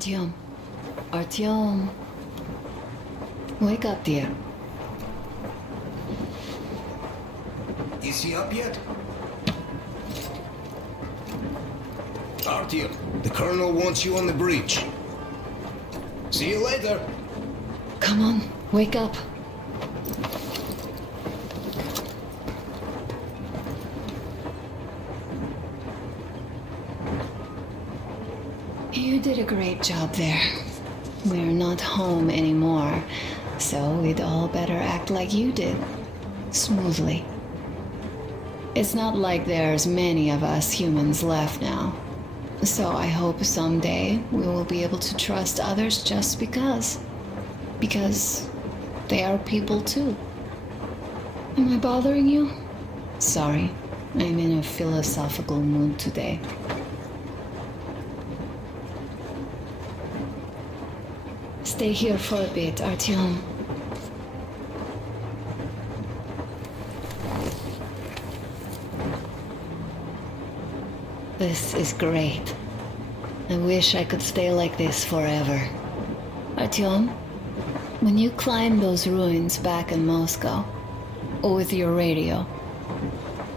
Artyom. Artyom. Wake up, dear. Is he up yet? Artyom, the Colonel wants you on the breach. See you later. Come on, wake up. You did a great job there. We're not home anymore, so we'd all better act like you did. Smoothly. It's not like there's many of us humans left now. So I hope someday we will be able to trust others just because. Because they are people too. Am I bothering you? Sorry, I'm in a philosophical mood today. Stay here for a bit, Artyom. This is great. I wish I could stay like this forever. Artyom, when you climbed those ruins back in Moscow, with your radio,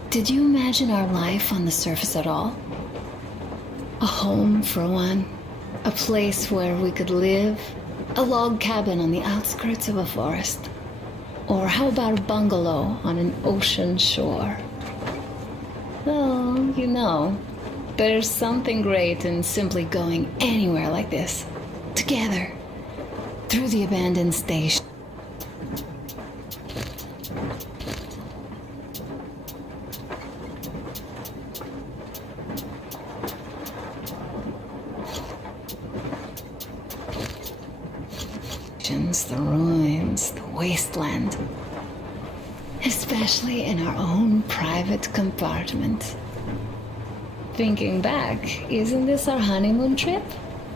did you imagine our life on the surface at all? A home, for one. A place where we could live. A log cabin on the outskirts of a forest. Or how about a bungalow on an ocean shore? Well, you know, there's something great in simply going anywhere like this. Together. Through the abandoned station. The ruins, the wasteland. Especially in our own private compartment. Thinking back, isn't this our honeymoon trip?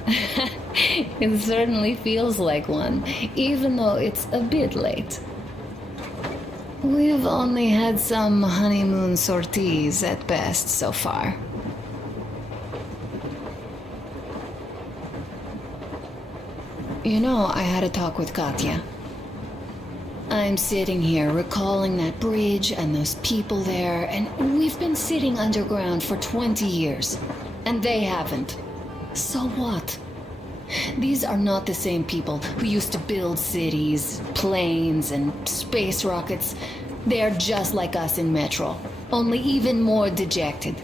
It certainly feels like one, even though it's a bit late. We've only had some honeymoon sorties at best so far. You know, I had a talk with Katya. I'm sitting here recalling that bridge and those people there, and we've been sitting underground for 20 years, and they haven't. So what? These are not the same people who used to build cities, planes, and space rockets. They're just like us in Metro, only even more dejected.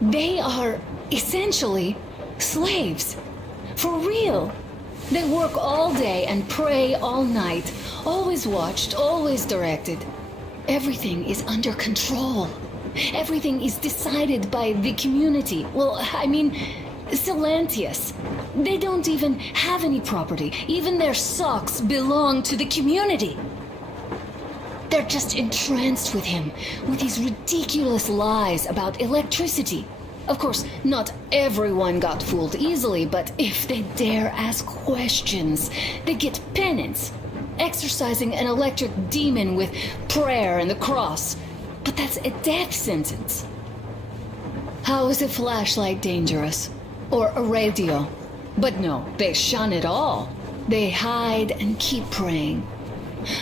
They are essentially slaves. For real. They work all day and pray all night. Always watched, always directed. Everything is under control. Everything is decided by the community. Well, I mean, Silantius. They don't even have any property. Even their socks belong to the community. They're just entranced with him, with these ridiculous lies about electricity. Of course, not everyone got fooled easily, but if they dare ask questions, they get penance. Exorcising an electric demon with prayer and the cross. But that's a death sentence. How is a flashlight dangerous? Or a radio? But no, they shun it all. They hide and keep praying.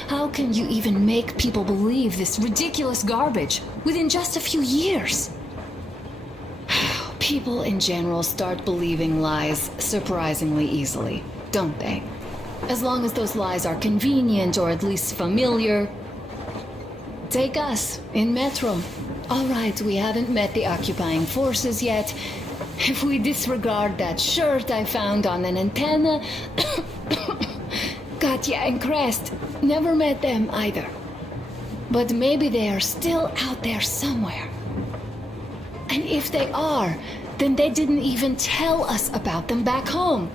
How can you even make people believe this ridiculous garbage within just a few years? People in general start believing lies surprisingly easily, don't they? As long as those lies are convenient or at least familiar. Take us, in Metro. All right, we haven't met the occupying forces yet. If we disregard that shirt I found on an antenna... Katya and Crest, never met them either. But maybe they are still out there somewhere. And if they are, then they didn't even tell us about them back home.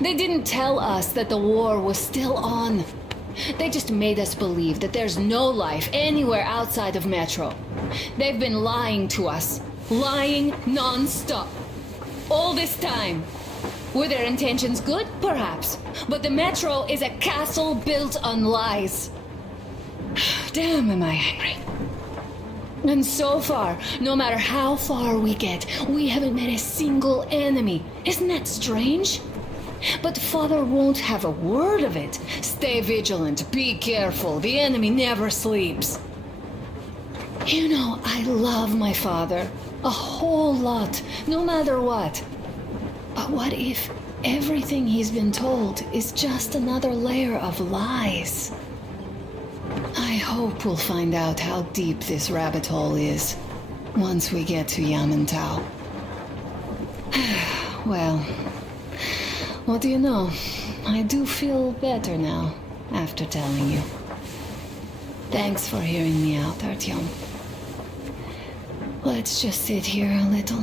They didn't tell us that the war was still on. They just made us believe that there's no life anywhere outside of Metro. They've been lying to us. Lying non-stop. All this time. Were their intentions good? Perhaps. But the Metro is a castle built on lies. Damn, am I angry. And so far, no matter how far we get, we haven't met a single enemy. Isn't that strange? But Father won't have a word of it. Stay vigilant, be careful, the enemy never sleeps. You know, I love my father. A whole lot, no matter what. But what if everything he's been told is just another layer of lies? I hope we'll find out how deep this rabbit hole is once we get to Yamantau. Well, what do you know? I do feel better now after telling you. Thanks for hearing me out, Artyom. Let's just sit here a little.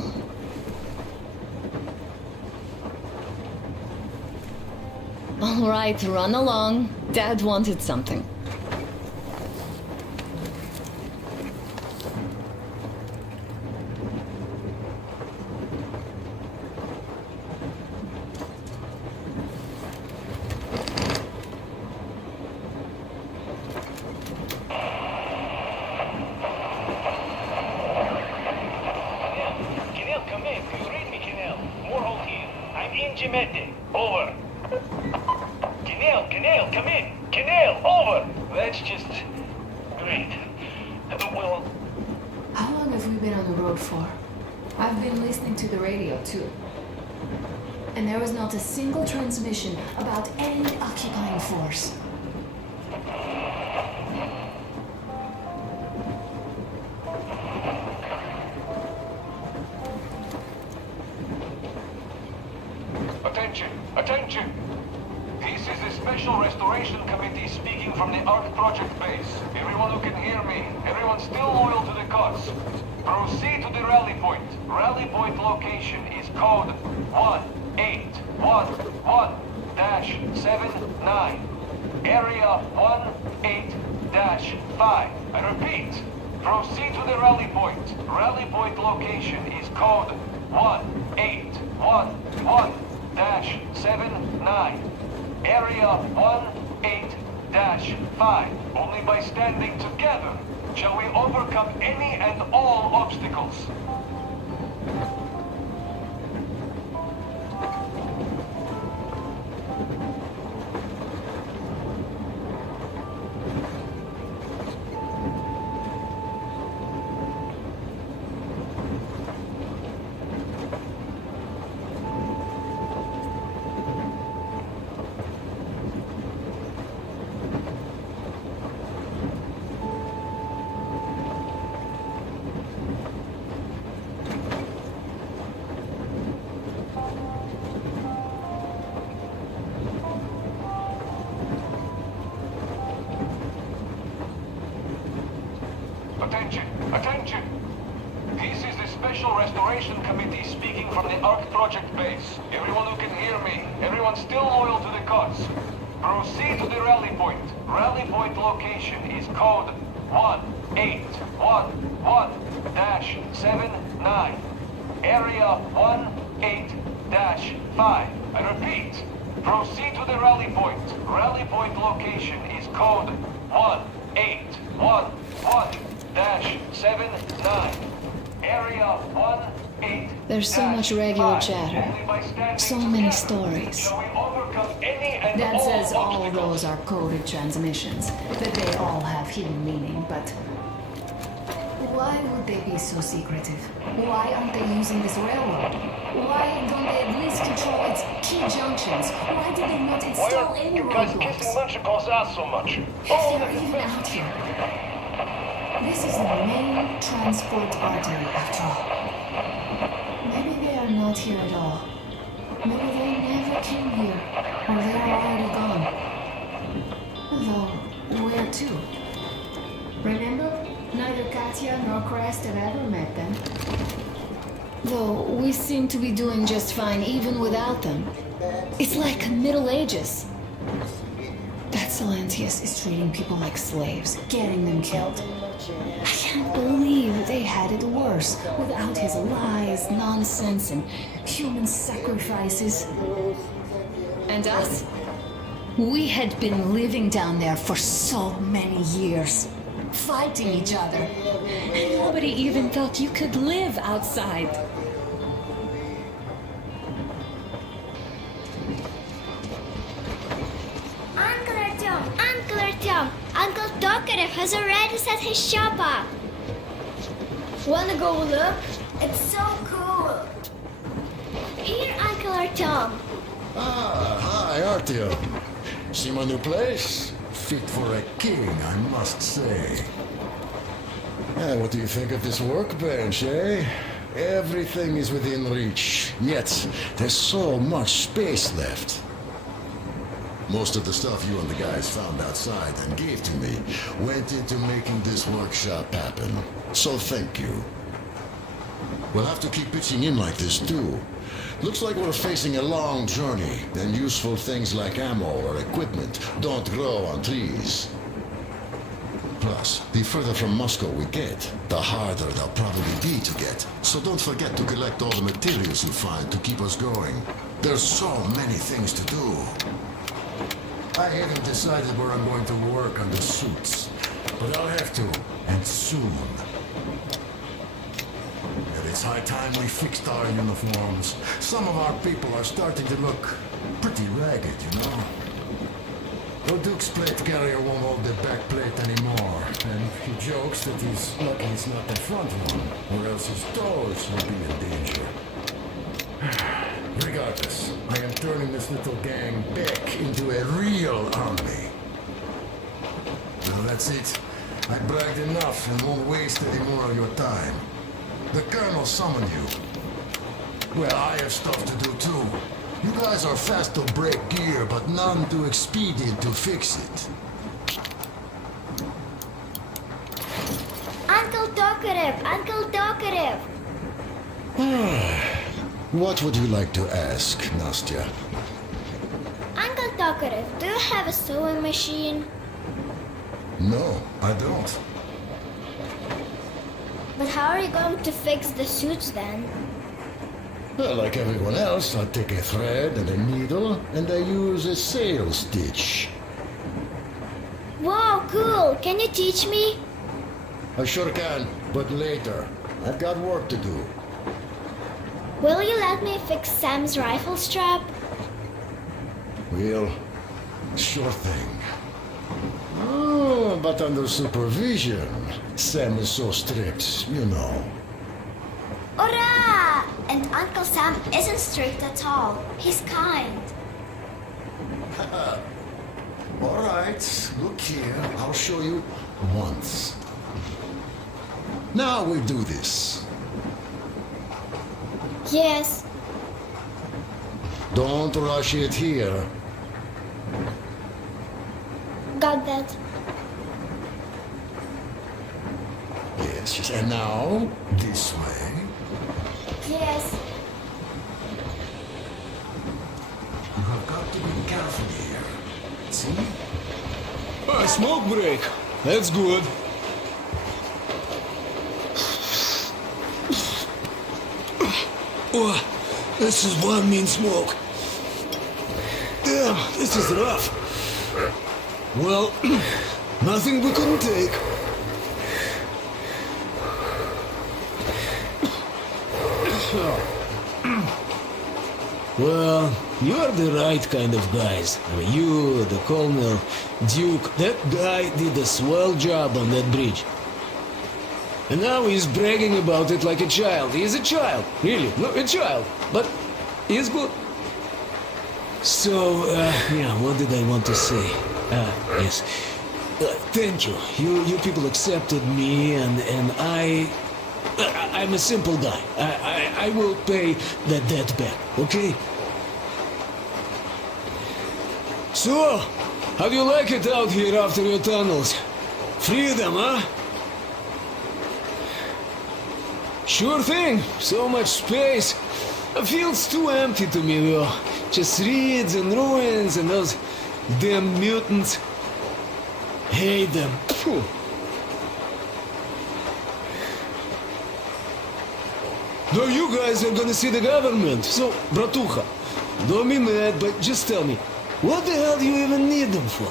All right, run along. Dad wanted something. Kinel, come in. Do you read me, Kinel? Morholt here. I'm in Jimete. Over. Kinel, come in. Kinel, over. That's just great. Well, How long have we been on the road for? I've been listening to the radio too. And there was not a single transmission about any occupying force. attention, attention. This is the Special Restoration Committee speaking from the ARC Project base. Everyone who can hear me, everyone still loyal to the cause. Proceed to the rally point. Rally point location is code 1811-79. Area 18-5. I repeat, proceed to the rally point. Rally point location is code 1811-79. Area 18-5. Only by standing together shall we overcome any and all obstacles. Attention, attention! This is the Special Restoration Committee speaking from the ARC Project base. Everyone who can hear me, everyone still loyal to the cause. Proceed to the rally point. Rally point location is code 1811-79. Area 18-5. I repeat, proceed to the rally point. Rally point location is code 1811-79. Area 18. There's so much regular chatter. So many stories. Dad says all of those are coded transmissions, that they all have hidden meaning, but why would they be so secretive? Why aren't they using this railroad? Why don't they at least control its key junctions? Why did they not Why install are any you guys roadblocks? kissing Menshikoff's ass so much? If they're even out here. This is the main transport artery, after all. Maybe they are not here at all. Maybe they never came here, or they are already gone. Though, where to? Remember? Neither Katya nor Crest have ever met them. Though, we seem to be doing just fine even without them. It's like Middle Ages. That Silentius is treating people like slaves, getting them killed. I can't believe they had it worse without his lies, nonsense, and human sacrifices. And us? We had been living down there for so many years. fighting each other. And nobody even thought you could live outside. Uncle Artyom, Uncle Tokarev has already set his shop up. Wanna go look? It's so cool. Here, Uncle Artyom. Ah, hi, Artyom. See my new place? Fit for a king, I must say. What do you think of this workbench, eh? Everything is within reach, yet there's so much space left. Most of the stuff you and the guys found outside and gave to me went into making this workshop happen. So thank you. We'll have to keep pitching in like this too. Looks like we're facing a long journey, and useful things like ammo or equipment don't grow on trees. Plus, the further from Moscow we get, the harder they'll probably be to get. So don't forget to collect all the materials you find to keep us going. There's so many things to do. I haven't decided where I'm going to work on the suits, but I'll have to, and soon. And it's high time we fixed our uniforms. Some of our people are starting to look pretty ragged, you know. The Duke's plate carrier won't hold the back plate anymore, and he jokes that he's lucky it's not the front one, or else his toes will be in danger. Regardless, I am turning this little gang back into a real army. Well, that's it. I bragged enough and won't waste any more of your time. The Colonel summoned you. Well, I have stuff to do too. You guys are fast to break gear, but none too expedient to fix it. Uncle Tokarev. What would you like to ask, Nastya? Uncle Tokarev, do you have a sewing machine? No, I don't. But how are you going to fix the suits then? Well, like everyone else, I take a thread and a needle, and I use a sail stitch. Wow, cool! Can you teach me? I sure can, but later. I've got work to do. Will you let me fix Sam's rifle strap? Well, sure thing. Oh, but under supervision. Sam is so strict, you know. Hurrah! And Uncle Sam isn't strict at all. He's kind. All right, look here. I'll show you once. Now we do this. Yes. Don't rush it here. Got that. Yes, and now this way. Yes. You have got to be careful here. See? A smoke break. That's good. Oh, this is one mean smoke. Damn, this is rough. Well, nothing we couldn't take. Well, you're the right kind of guys. I mean, you, the Colonel, Duke, that guy did a swell job on that bridge. And now he's bragging about it like a child. He's a child, really, no, a child. But he's good. So, yeah, what did I want to say? Yes. Thank you. You people accepted me, and I'm a simple guy. I will pay that debt back, okay? So, how do you like it out here after your tunnels? Freedom, huh? Sure thing. So much space. It feels too empty to me, though. Just reeds and ruins and those damn mutants. Hate them. Phew. No, you guys are gonna see the government. So, bratuха, don't be mad, but just tell me, what the hell do you even need them for?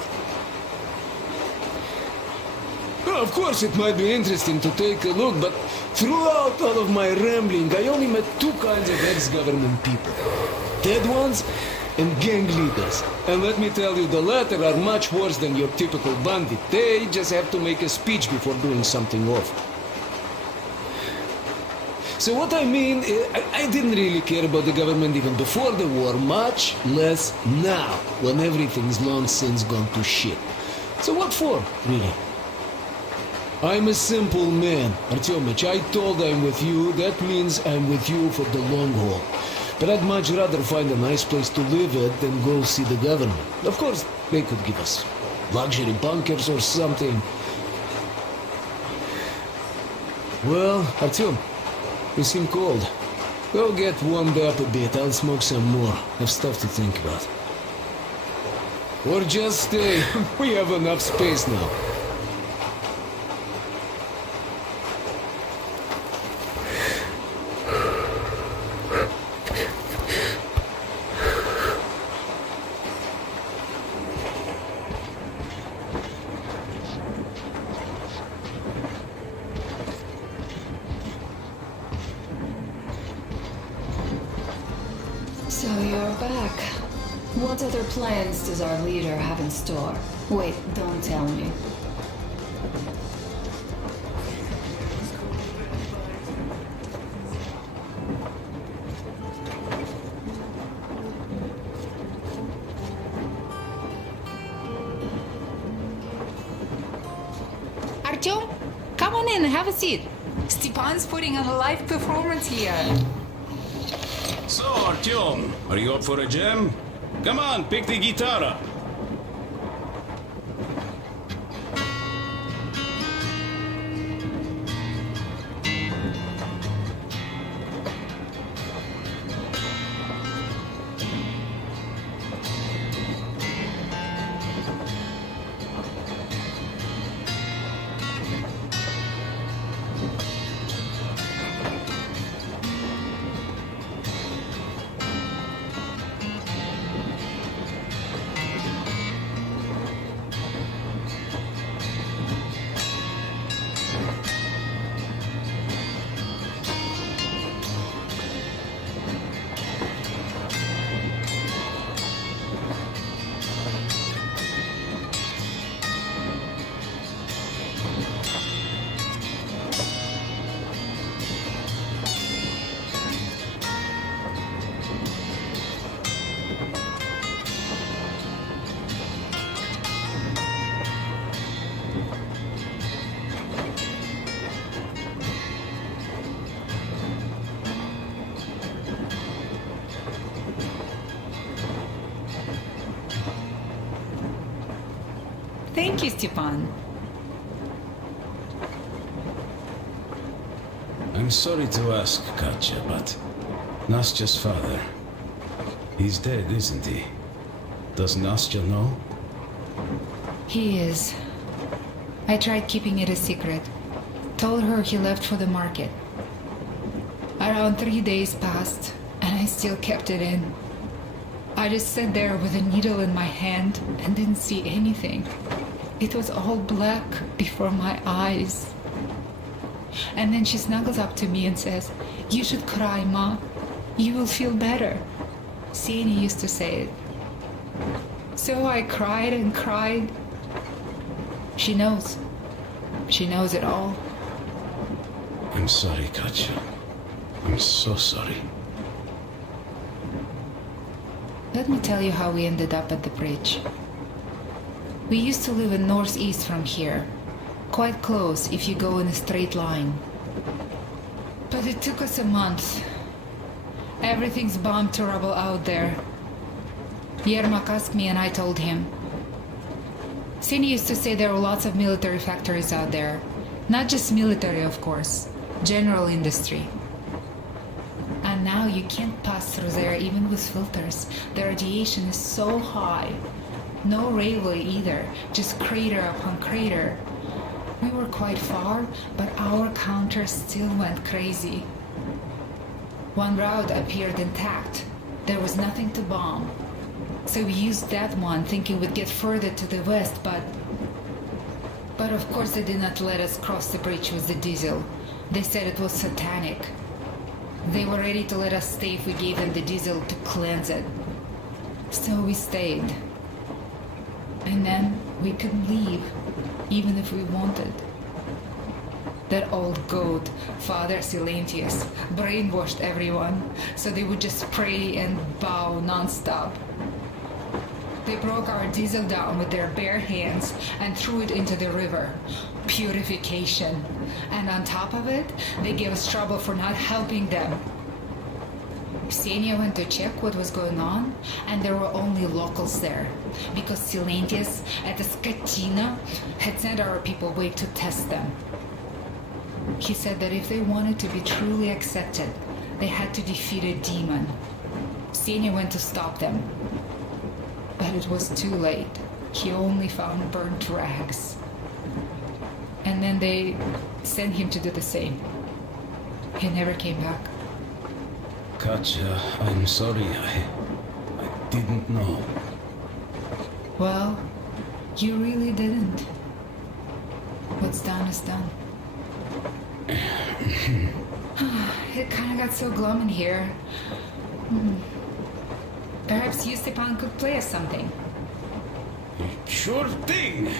Of course, it might be interesting to take a look, but throughout all of my rambling, I only met two kinds of ex-government people. Dead ones and gang leaders. And let me tell you, the latter are much worse than your typical bandit. They just have to make a speech before doing something awful. So what I mean, I didn't really care about the government even before the war, much less now, when everything's long since gone to shit. So what for, really? I'm a simple man, Artyomich. I told I'm with you, that means I'm with you for the long haul. But I'd much rather find a nice place to live at than go see the government. Of course, they could give us luxury bunkers or something. Well, Artyom, you seem cold. Go get warmed up a bit, I'll smoke some more. I've stuff to think about. Or just stay. We have enough space now. So you're back. What other plans does our leader have in store? Wait, don't tell me. Artyom, come on in, have a seat. Stepan's putting on a live performance here. So, Artyom, are you up for a jam? Come on, pick the guitar up. Thank you, Stepan. I'm sorry to ask, Katya, but Nastya's father, he's dead, isn't he? Does Nastya know? He is. I tried keeping it a secret. Told her he left for the market. Around 3 days passed, and I still kept it in. I just sat there with a needle in my hand and didn't see anything. It was all black before my eyes. And then she snuggles up to me and says, "You should cry, Ma. You will feel better." Sini used to say it. So I cried and cried. She knows. She knows it all. I'm sorry, Katya. I'm so sorry. Let me tell you how we ended up at the bridge. We used to live in northeast from here. Quite close if you go in a straight line. But it took us a month. Everything's bombed to rubble out there. Yermak asked me and I told him. Sini used to say there were lots of military factories out there. Not just military, of course. General industry. And now you can't pass through there even with filters. The radiation is so high. No railway either, just crater upon crater. We were quite far, but our counter still went crazy. One route appeared intact. There was nothing to bomb. So we used that one, thinking we'd get further to the west, but But of course they did not let us cross the bridge with the diesel. They said it was satanic. They were ready to let us stay if we gave them the diesel to cleanse it. So we stayed. And then we couldn't leave, even if we wanted. That old goat, Father Silentius, brainwashed everyone so they would just pray and bow non-stop. They broke our diesel down with their bare hands and threw it into the river. Purification. And on top of it, they gave us trouble for not helping them. Ksenia went to check what was going on, and there were only locals there, because Silentius at the Skatina had sent our people away to test them. He said that if they wanted to be truly accepted, they had to defeat a demon. Ksenia went to stop them. But it was too late. He only found burnt rags. And then they sent him to do the same. He never came back. Katja, I'm sorry. I didn't know. Well, you really didn't. What's done is done. It kind of got so glum in here. Perhaps you, Stepan, could play us something. Sure thing.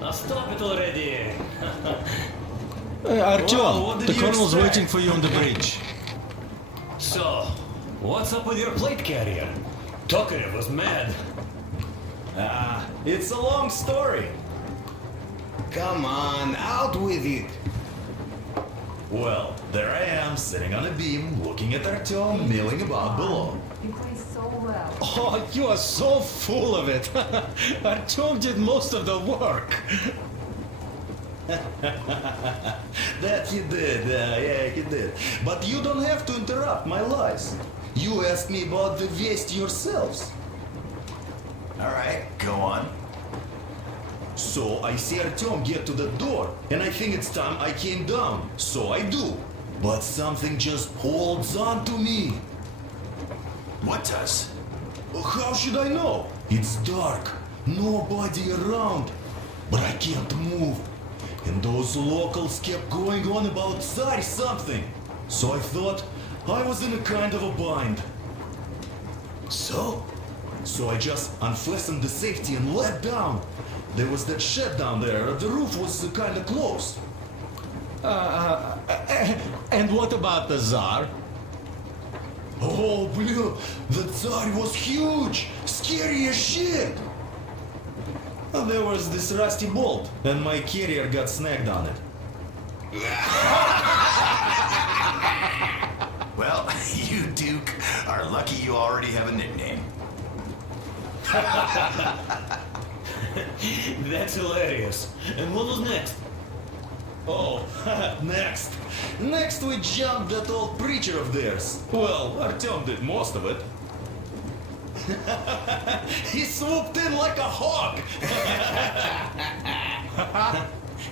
Now stop it already! Artyom, Well, what did the you colonel's expect? waiting for you on the bridge. So, what's up with your plate carrier? Tokarev was mad. It's a long story. Come on, out with it. Well, there I am, sitting on a beam, looking at Artyom milling about below. You play so well. Oh, you are so full of it. Artyom did most of the work. That he did, yeah, he did. But you don't have to interrupt my lies. You asked me about the Vest yourselves. All right, go on. So I see Artyom get to the door, and I think it's time I came down. So I do. But something just holds on to me. What does? How should I know? It's dark, nobody around. But I can't move. And those locals kept going on about Tsar something. So I thought I was in a kind of a bind. So I just unfastened the safety and let down. There was that shed down there. The roof was kind of closed. And what about the Tsar? Oh, blue, the Tsar was huge, scary as shit. Well, there was this rusty bolt, and my carrier got snagged on it. Well, you, Duke, are lucky you already have a nickname. That's hilarious. And what was next? Oh, next. Next we jumped that old preacher of theirs. Well, Artyom did most of it. He swooped in like a hawk.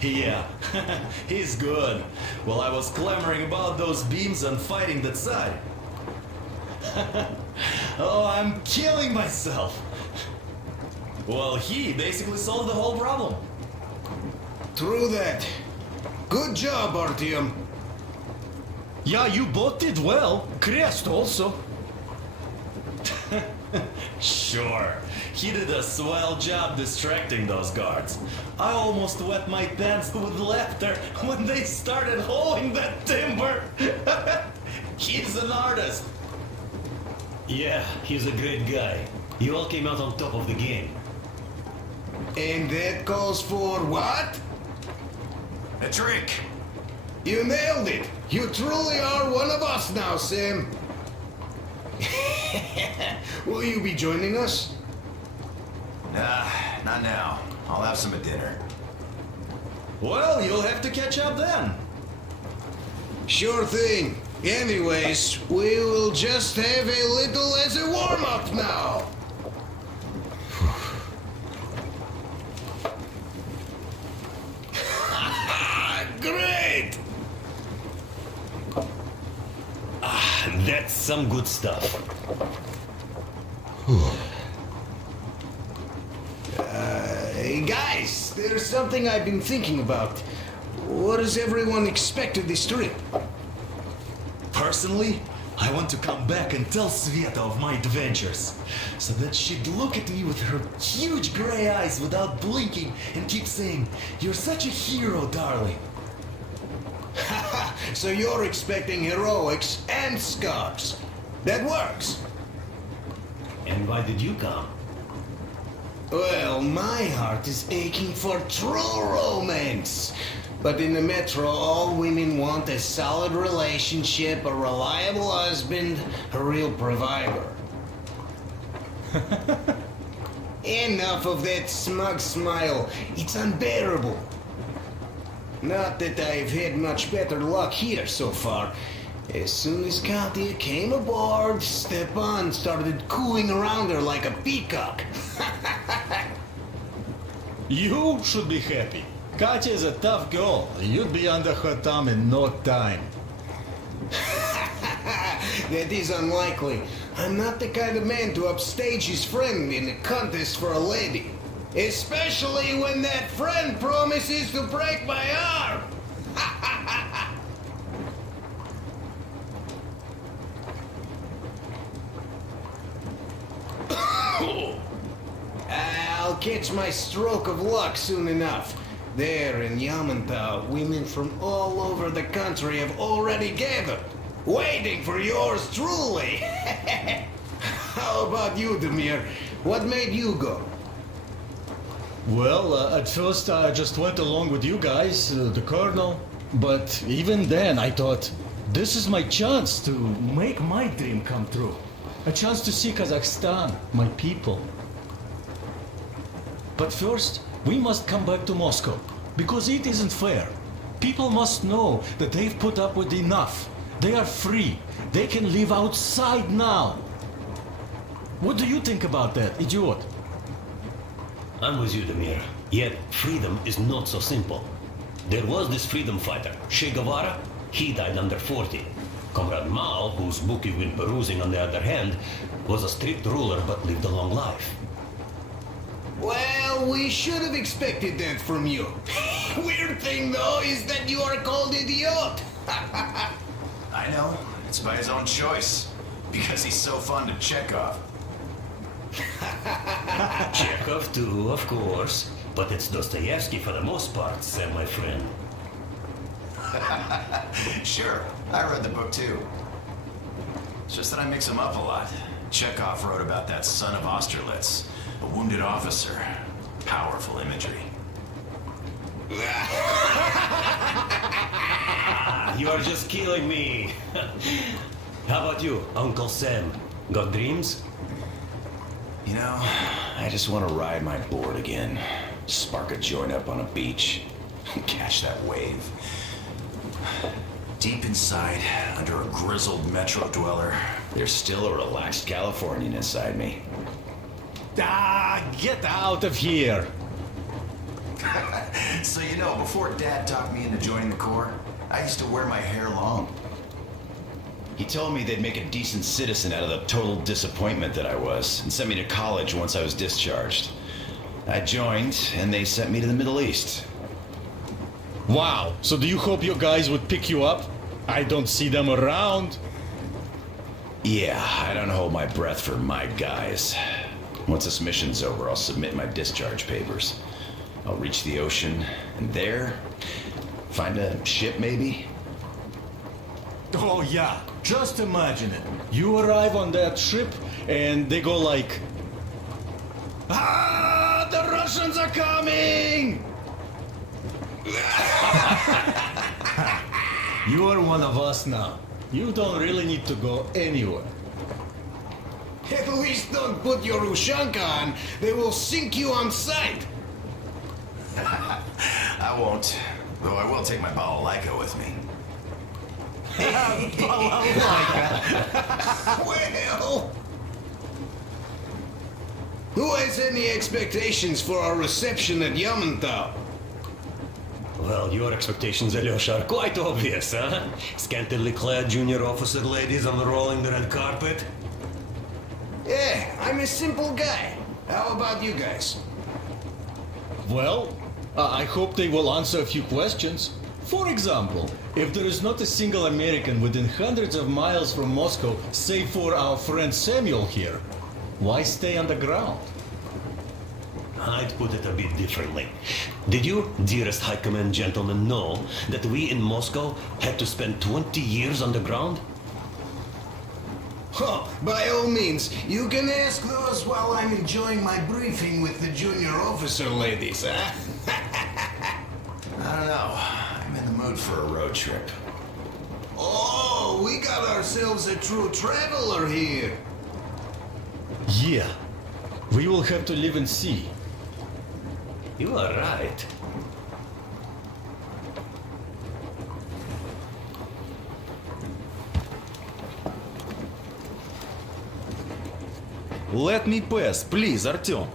Yeah, he's good. While I was clamoring about those beams and fighting the Tsar. Oh, I'm killing myself. Well, he basically solved the whole problem. True that. Good job, Artyom. Yeah, you both did well. Crest also. Sure. He did a swell job distracting those guards. I almost wet my pants with laughter when they started hauling that timber. He's an artist. Yeah, he's a great guy. You all came out on top of the game. And that calls for what? A drink. You nailed it! You truly are one of us now, Sam. Will you be joining us? Nah, not now. I'll have some at dinner. Well, you'll have to catch up then. Sure thing. Anyways, we will just have a little as a warm-up now. Great! That's some good stuff. Hey guys, there's something I've been thinking about. What does everyone expect of this trip? Personally, I want to come back and tell Sveta of my adventures, so that she'd look at me with her huge gray eyes without blinking and keep saying, "You're such a hero, darling." So you're expecting heroics and scars. That works. And why did you come? Well, my heart is aching for true romance. But in the metro, all women want a solid relationship, a reliable husband, a real provider. Enough of that smug smile. It's unbearable. Not that I've had much better luck here so far. As soon as Katya came aboard, Stepan started cooing around her like a peacock. You should be happy. Katya is a tough girl. You'd be under her thumb in no time. That is unlikely. I'm not the kind of man to upstage his friend in a contest for a lady. Especially when that friend promises to break my arm. I'll catch my stroke of luck soon enough. There in Yamantau, women from all over the country have already gathered, waiting for yours truly. How about you, Demir? What made you go? Well, at first I just went along with you guys, the colonel. But even then I thought, this is my chance to make my dream come true. A chance to see Kazakhstan, my people. But first, we must come back to Moscow, because it isn't fair. People must know that they've put up with enough. They are free. They can live outside now. What do you think about that, idiot? I'm with you, Demir. Yet, freedom is not so simple. There was this freedom fighter, Che Guevara. He died under 40. Comrade Mao, whose book you've been perusing on the other hand, was a strict ruler but lived a long life. Well, we should have expected that from you. Weird thing, though, is that you are called idiot. I know. It's by his own choice. Because he's so fond of Chekhov. Chekhov too, of course. But it's Dostoevsky for the most part, Sam, my friend. Sure, I read the book too. It's just that I mix them up a lot. Chekhov wrote about that son of Austerlitz, a wounded officer. Powerful imagery. You are just killing me. How about you, Uncle Sam? Got dreams? You know, I just want to ride my board again. Spark a joint up on a beach. Catch that wave. Deep inside, under a grizzled metro dweller, There's still a relaxed Californian inside me. Ah, get out of here! So you know, before Dad talked me into joining the Corps, I used to wear my hair long. He told me they'd make a decent citizen out of the total disappointment that I was, and sent me to college once I was discharged. I joined, and they sent me to the Middle East. Wow, so do you hope your guys would pick you up? I don't see them around. Yeah, I don't hold my breath for my guys. Once this mission's over, I'll submit my discharge papers. I'll reach the ocean, and there, find a ship maybe? Oh yeah, just imagine it. You arrive on that ship and they go like, Ah, the Russians are coming! You are one of us now. You don't really need to go anywhere. At least don't put your Ushanka on. They will sink you on sight. I won't. Though I will take my balalaika with me. Well... Who has any expectations for our reception at Yamantau? Well, your expectations, Alyosha, are quite obvious, huh? Scantily clad junior officer ladies unrolling the red carpet. Yeah, I'm a simple guy. How about you guys? Well, I hope they will answer a few questions. For example, if there is not a single American within hundreds of miles from Moscow, save for our friend Samuel here, why stay underground? I'd put it a bit differently. Did you, dearest High Command gentlemen, know that we in Moscow had to spend 20 years underground? Oh, by all means, you can ask those while I'm enjoying my briefing with the junior officer ladies, huh? I don't know. I'm in the mood for a road trip. Oh, we got ourselves a true traveler here. Yeah, we will have to live and see. You are right. Let me pass, please, Artyom.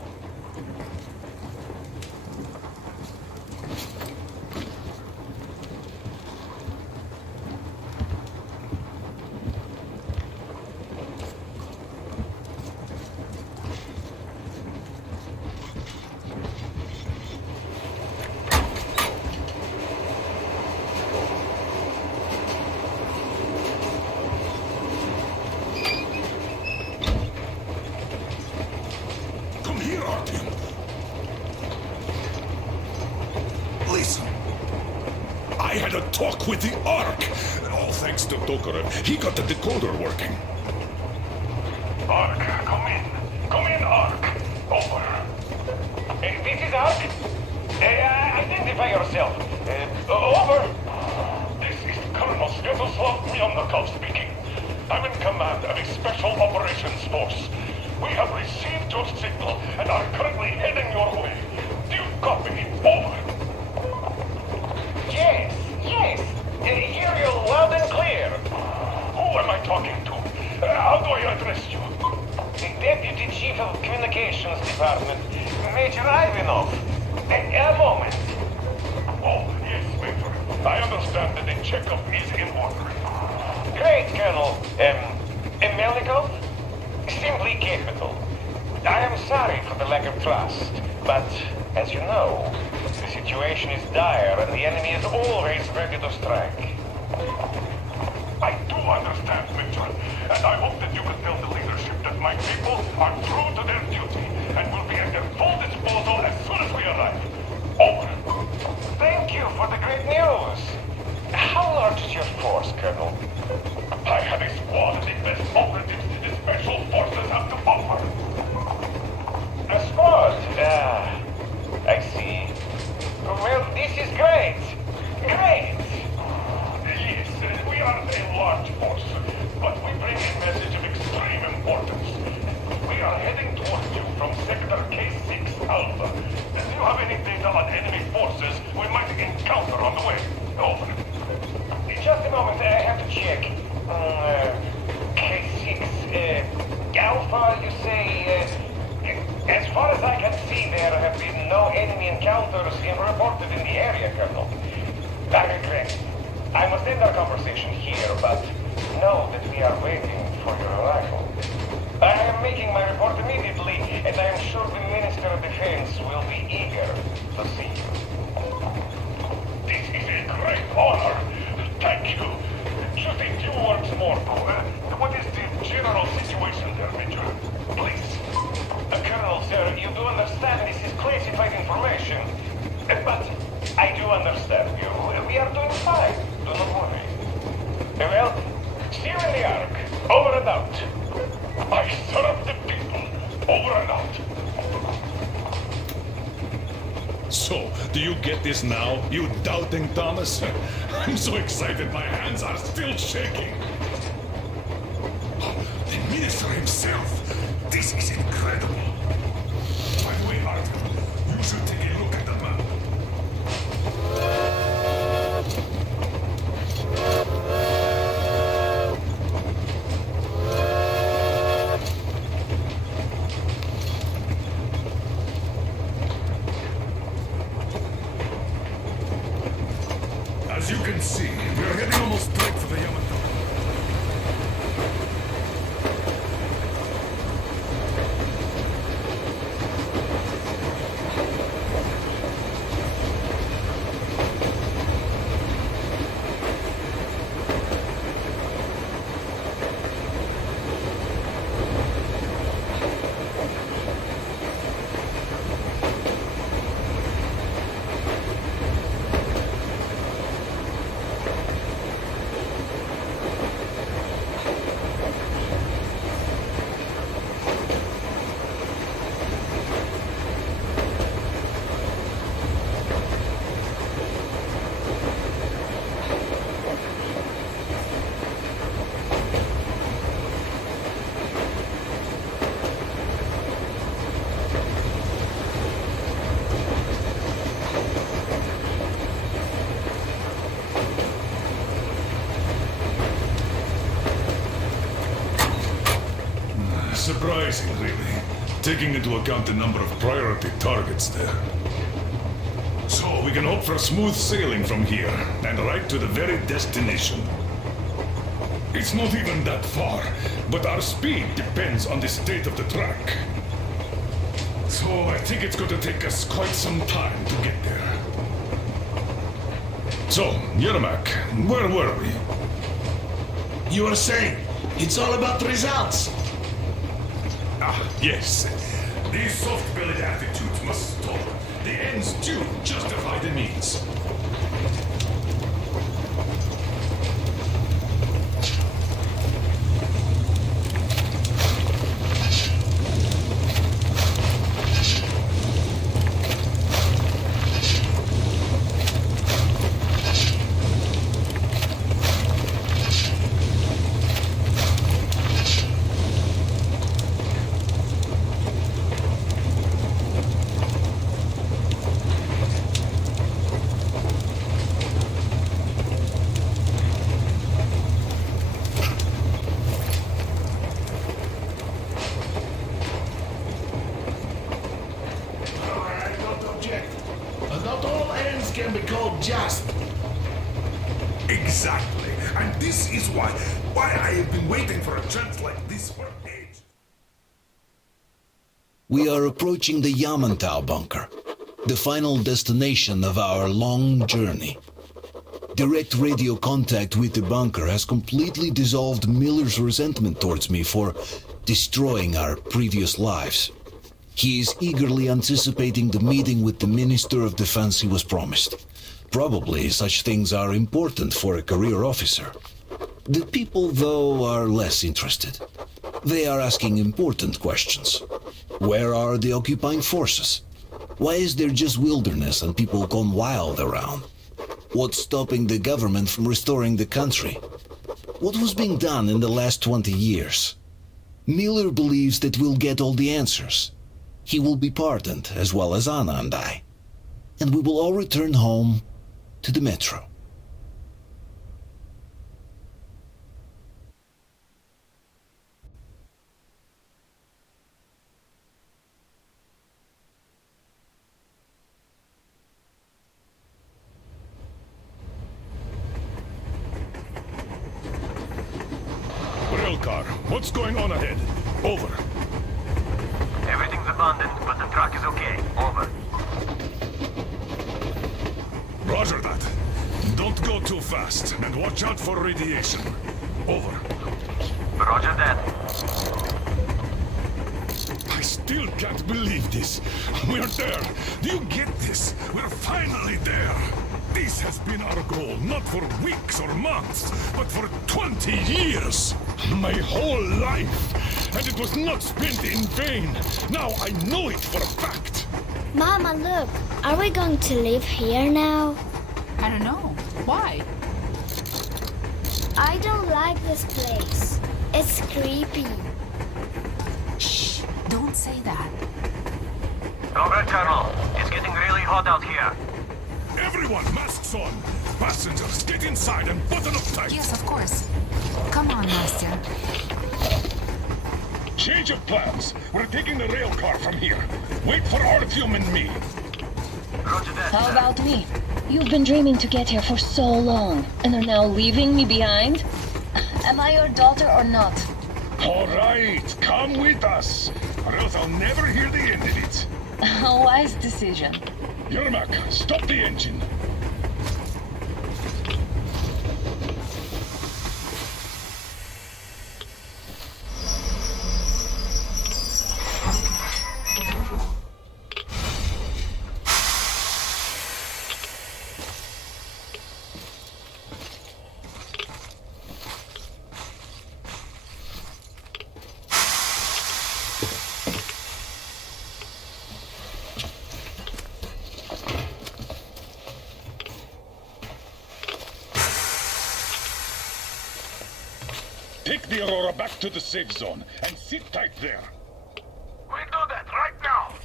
Come here, Artyom. Listen. I had a talk with the Ark. All thanks to Tokarev. He got the decoder working. Ark, come in. Come in, Ark. Over. This is Ark. Identify yourself. Over. This is Colonel Sviatoslav Myonnikov speaking. I'm in command of a special operations force. We have received your signal and are currently heading your way. Do you copy? Over. Yes, yes. Hear you loud and clear. Who am I talking to? How do I address you? The Deputy Chief of Communications Department, Major Ivanov. A moment. Oh, yes, Major. I understand that the checkup is in order. Great, Colonel. Melnikov? Simply capital. I am sorry for the lack of trust, but as you know, the situation is dire and the enemy is always ready to strike. I do understand, Major, and I hope that you can tell the leadership that my people are true to their duty and will be at their full disposal as soon as we arrive. Over. Thank you for the great news. How large is your force, Colonel? I have a squad of the best operatives the special forces have to offer. A squad? I see. Well, this is great. Great. Yes, we are a large force, but we bring a message of extreme importance. We are heading towards you from Sector K6 Alpha. Do you have any data on enemy forces we might encounter on the way? Over. Just a moment, I have to check. K6, Alpha, you say, as far as I can see, there have been no enemy encounters reported in the area, Colonel. I regret. I must end our conversation here, but know that we are waiting for your arrival. I am making my report immediately, and I am sure the Minister of Defense will be eager to see you. This is a great honor. Thank you. Just a few words more, though. What is the general situation there, Major? Please. Colonel, sir, you do understand this is classified information. But I do understand you. We are doing fine. Do not worry. Well, see you in the Ark. Over and out. I serve the people. Over and out. So, do you get this now, you doubting Thomas? I'm so excited, my hands are still shaking. The minister himself. This is incredible. By the way, Arthur, you should take a look at the map. As you can see, we're heading almost straight for the Yamato. Surprising, really, taking into account the number of priority targets there. So, we can hope for smooth sailing from here, and right to the very destination. It's not even that far, but our speed depends on the state of the track. So, I think it's going to take us quite some time to get there. So, Yermak, where were we? You were saying, it's all about results. Ah, yes. These soft-bellied attitudes must stop. The ends do justify the means. Can be called just. Exactly. And this is why I have been waiting for a chance like this for ages. We are approaching the Yamantau bunker, the final destination of our long journey. Direct radio contact with the bunker has completely dissolved Miller's resentment towards me for destroying our previous lives. He is eagerly anticipating the meeting with the Minister of Defense he was promised. Probably such things are important for a career officer. The people, though, are less interested. They are asking important questions. Where are the occupying forces? Why is there just wilderness and people gone wild around? What's stopping the government from restoring the country? What was being done in the last 20 years? Miller believes that we'll get all the answers. He will be pardoned, as well as Anna and I. And we will all return home to the metro. Railcar, what's going on ahead? Over. Everything's abandoned, but the truck is okay. Over. Roger that. Don't go too fast, and watch out for radiation. Over. Roger that. I still can't believe this. We're there. Do you get this? We're finally there. This has been our goal, not for weeks or months, but for 20 years. My whole life. And it was not spent in vain. Now I know it for a fact. Mama, look. Are we going to live here now? I don't know. Why? I don't like this place. It's creepy. Shh, don't say that. Over, Colonel. It's getting really hot out here. Everyone, masks on! Passengers, get inside and button up tight! Yes, of course. Come on, Nastya. Change of plans. We're taking the rail car from here. Wait for Artyom and me. Roger that, How sir. about me? You've been dreaming to get here for so long, and are now leaving me behind? Am I your daughter or not? All right, come with us, or else I'll never hear the end of it. A wise decision. Yermak, stop the engine. Take the Aurora back to the safe zone and sit tight there. We'll do that right now.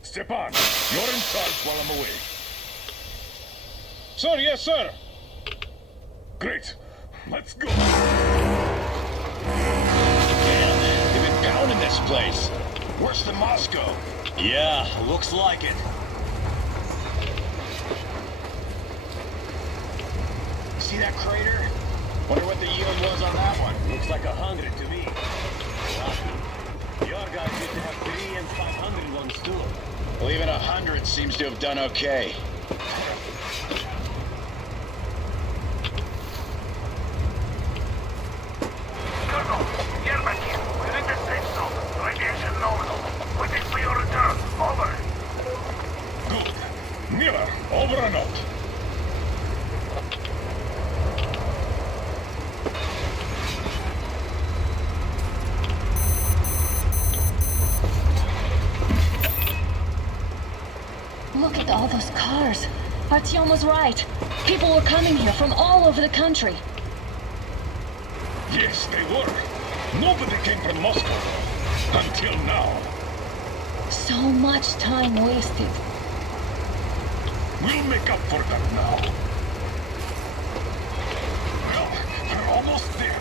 Stepan, you're in charge while I'm away. Sir, yes, sir. Great. Let's go. Man, they've been pounding this place. Worse than Moscow. Yeah, looks like it. See that crater? Wonder what the yield was on that one. Looks like 100 to me. Wow. Your guys used to have 3 and 500 ones too. Well, even 100 seems to have done okay. Colonel, Yermak here. We're in the safe zone. Radiation nominal. Waiting for your return. Over. Good. Miller, over and out. Look at all those cars. Artyom was right. People were coming here from all over the country. Yes, they were. Nobody came from Moscow. Until now. So much time wasted. We'll make up for that now. Well, we're almost there.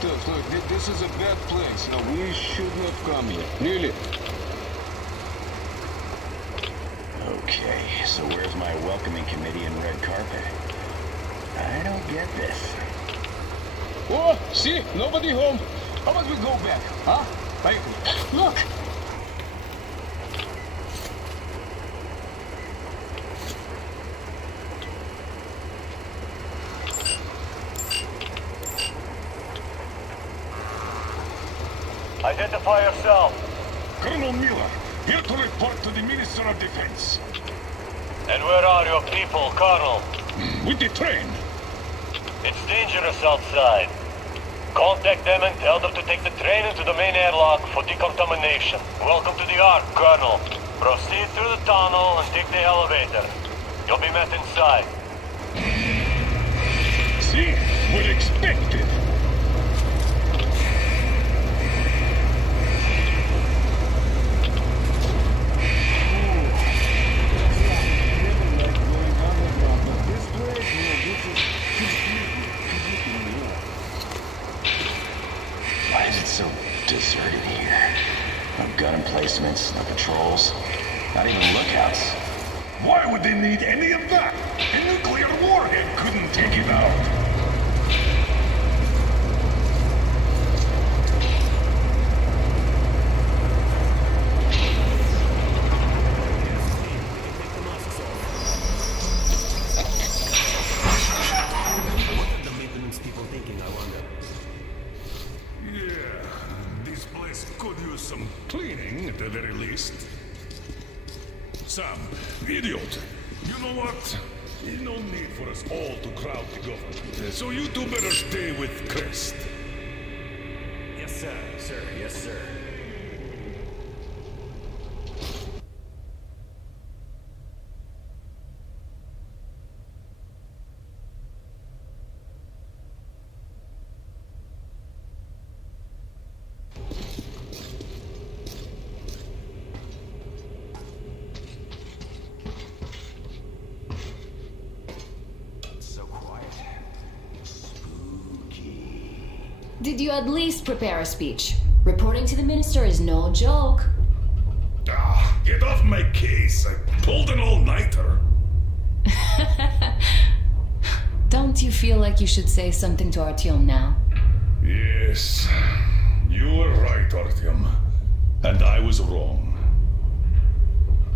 Oh, look, this is a bad place. No, we should not come here. Really? Okay, so where's my welcoming committee and red carpet? I don't get this. Oh, see? Nobody home. How about we go back, huh? Look! Identify yourself. Colonel Miller, here to report to the Minister of Defense. And where are your people, Colonel? With the train. It's dangerous outside. Contact them and tell them to take the train into the main airlock for decontamination. Welcome to the Ark, Colonel. Proceed through the tunnel and take the elevator. You'll be met inside. See? We're expected. Why is it so deserted here? No gun emplacements, no patrols, not even lookouts. Why would they need any of that? A nuclear warhead couldn't take it out. Could use some cleaning at the very least. Sam, idiot, you know what? There's no need for us all to crowd the government. So you two better stay with Crest. Yes, sir. Sir, yes, sir. Did you at least prepare a speech? Reporting to the minister is no joke. Ah, get off my case. I pulled an all-nighter. Don't you feel like you should say something to Artyom now? Yes, you were right, Artyom. And I was wrong.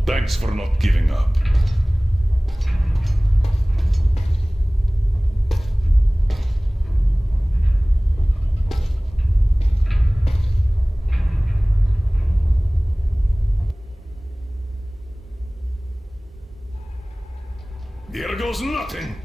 Thanks for not giving up. Here goes nothing!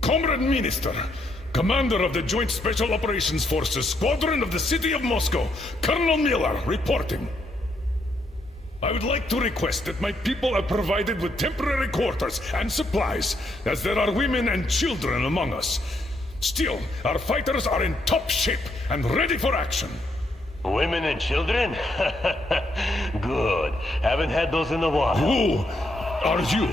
Comrade Minister, Commander of the Joint Special Operations Forces, Squadron of the City of Moscow, Colonel Miller, reporting. I would like to request that my people are provided with temporary quarters and supplies, as there are women and children among us. Still, our fighters are in top shape and ready for action. Women and children? Good. Haven't had those in a while. Who are you?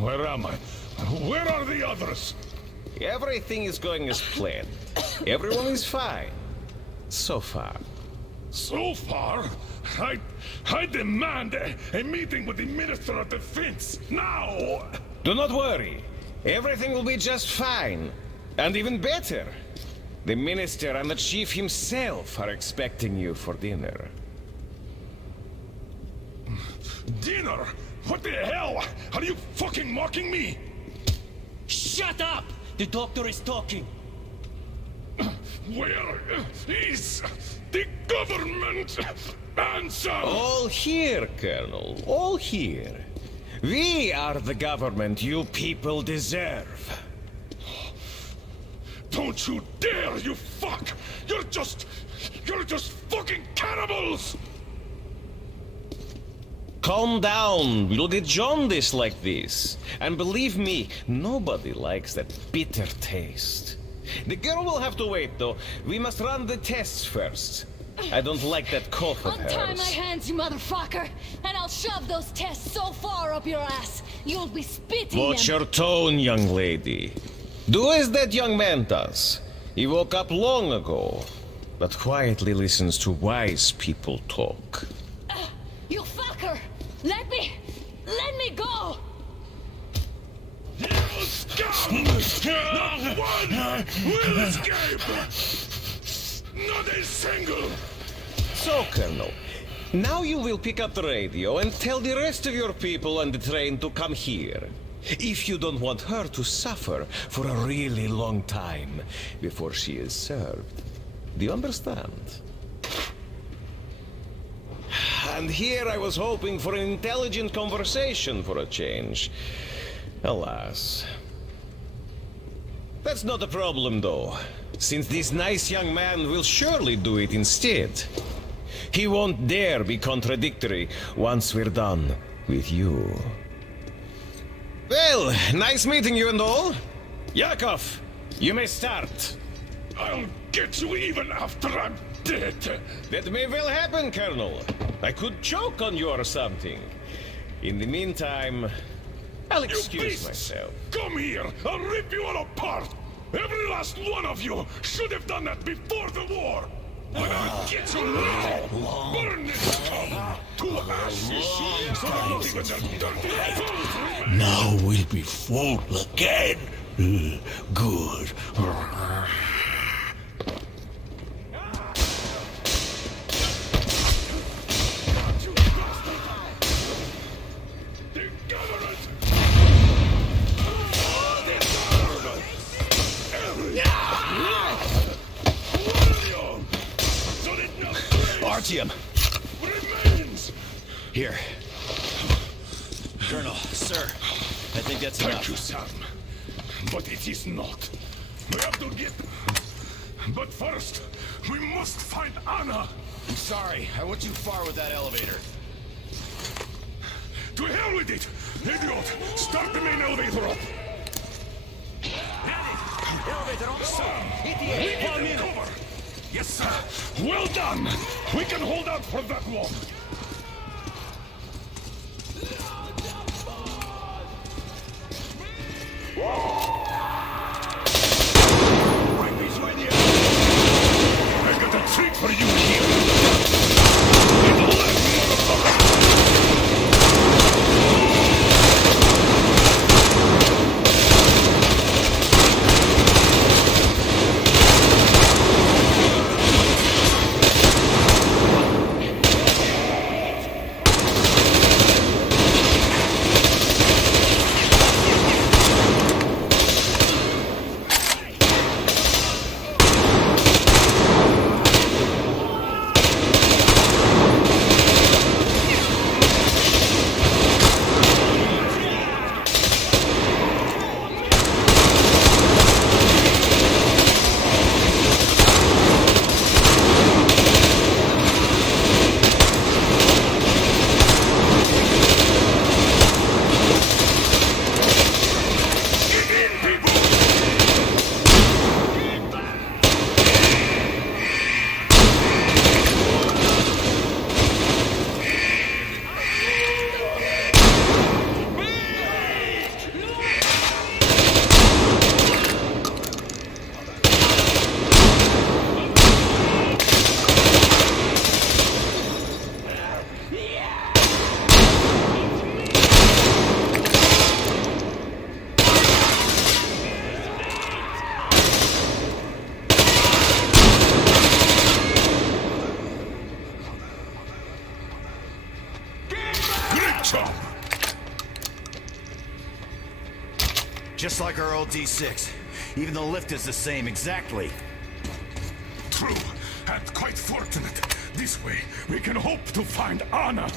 Where am I? Where are the others? Everything is going as planned. Everyone is fine. So far. So far? I demand a meeting with the Minister of Defense, now! Do not worry. Everything will be just fine. And even better. The Minister and the Chief himself are expecting you for dinner. Dinner? What the hell? Are you fucking mocking me? Shut up! The doctor is talking. Where is the government? Answer! All here, Colonel. All here. We are the government you people deserve. Don't you dare, you fuck! You're just fucking cannibals! Calm down. We'll get jaundice like this. And believe me, nobody likes that bitter taste. The girl will have to wait, though. We must run the tests first. I don't like that cough of hers. Untie my hands, you motherfucker, and I'll shove those tests so far up your ass, you'll be spitting Watch them. your tone, young lady. Do as that young man does. He woke up long ago, but quietly listens to wise people talk. You fucker! Let me go! You scum! Not one will escape! Not a single! So, Colonel, now you will pick up the radio and tell the rest of your people on the train to come here. If you don't want her to suffer for a really long time before she is served. Do you understand? And here I was hoping for an intelligent conversation for a change. Alas. That's not a problem, though, since this nice young man will surely do it instead. He won't dare be contradictory once we're done with you. Well, nice meeting you and all. Yakov, you may start. I'll get you even after I'm dead. That may well happen, Colonel. I could choke on you or something. In the meantime, I'll excuse myself. Come here! I'll rip you all apart! Every last one of you should have done that before the war! When I get you now! Burn this town to ashes! So that not even the dirty fools remain! Now we'll be full again. Good. Artyom! Here. Colonel, sir, I think that's enough. Thank you, Sam. But it is not. We have to get... But first, we must find Anna! I'm sorry, I went too far with that elevator. To hell with it! Idiot! Start the main elevator up! Elevator on Sam! We need cover! Yes, sir! Well done! We can hold out for that one! Right behind you! I got a treat for you here! In the left, motherfucker! Just like our old D6. Even the lift is the same, exactly. True, and quite fortunate. This way, we can hope to find Anna.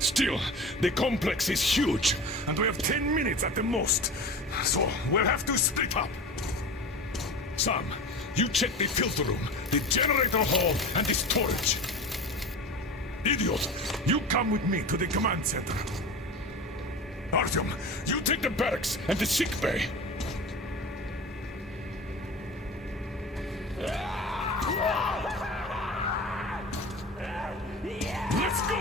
Still, the complex is huge, and we have 10 minutes at the most. So, we'll have to split up. Sam, you check the filter room, the generator hall, and the storage. Idiot, you come with me to the command center. Artyom, you take the barracks and the sick bay. Let's go!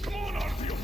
Come on, Artyom!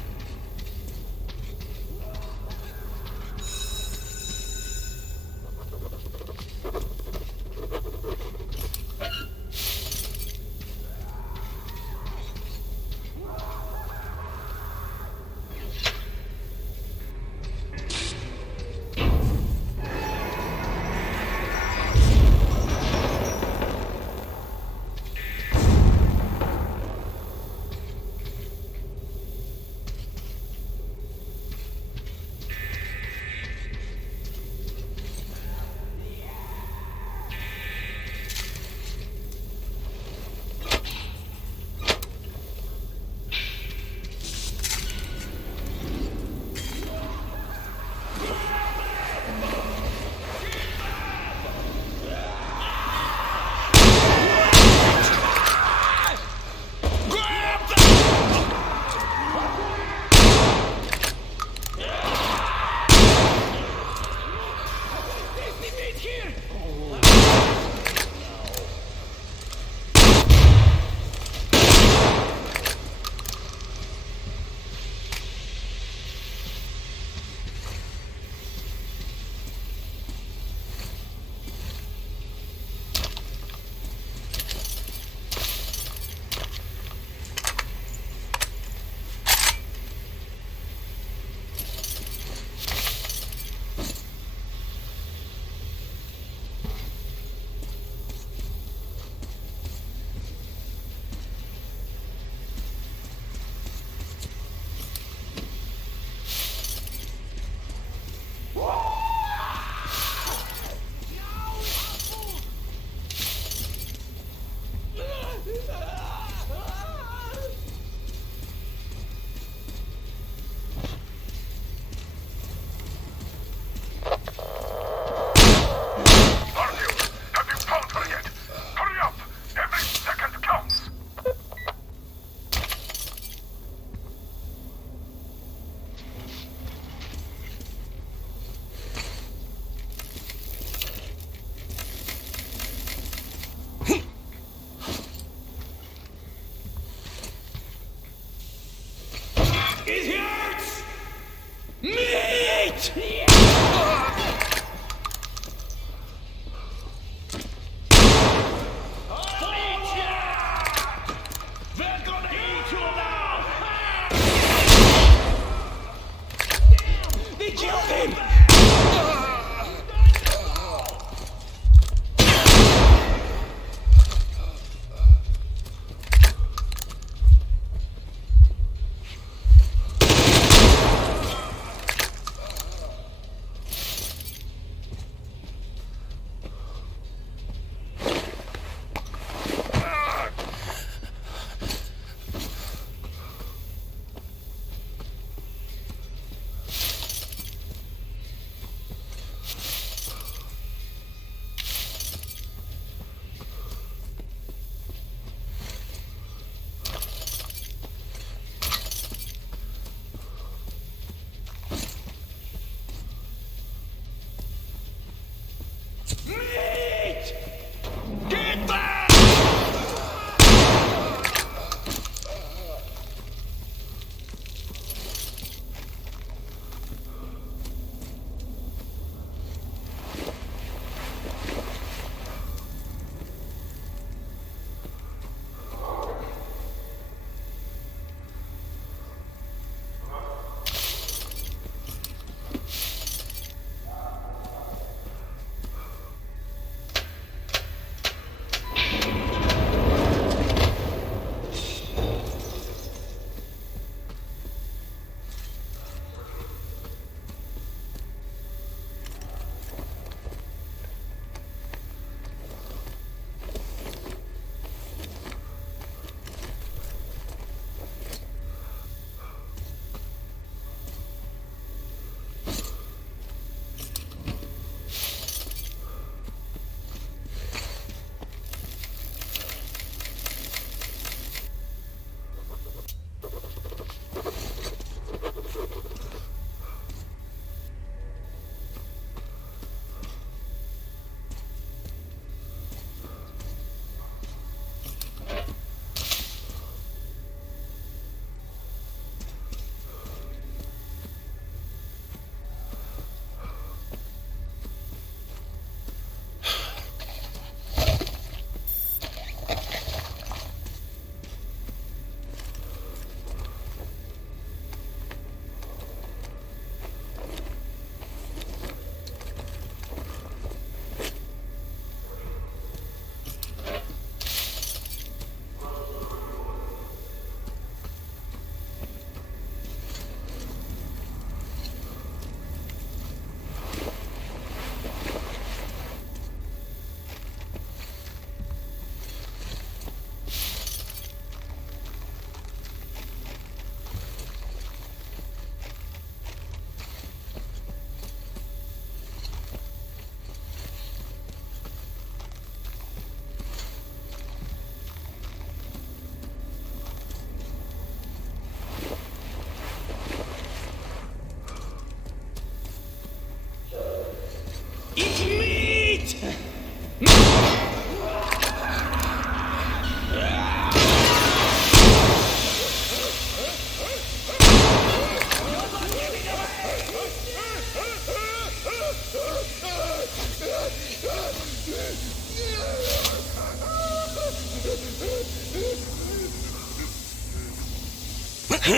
Why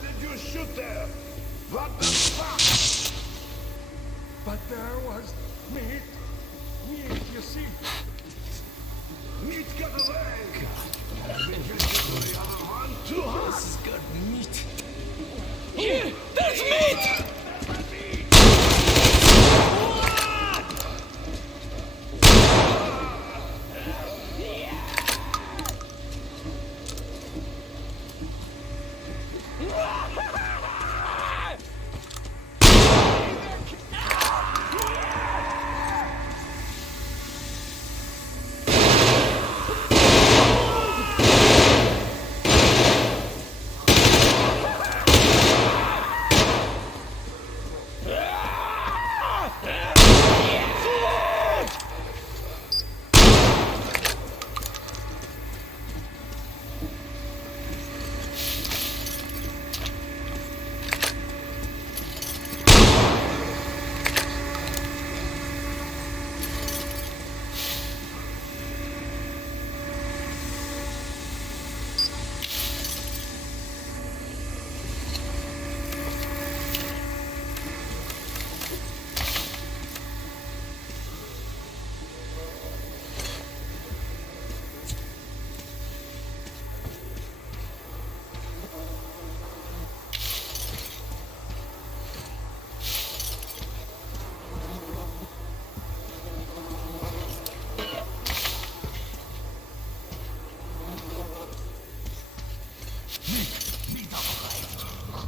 did you shoot there? What the fuck? But there was meat. Meat, you see? Meat got away. I've been hitting the other one too hard. This is good meat. Here! There's meat!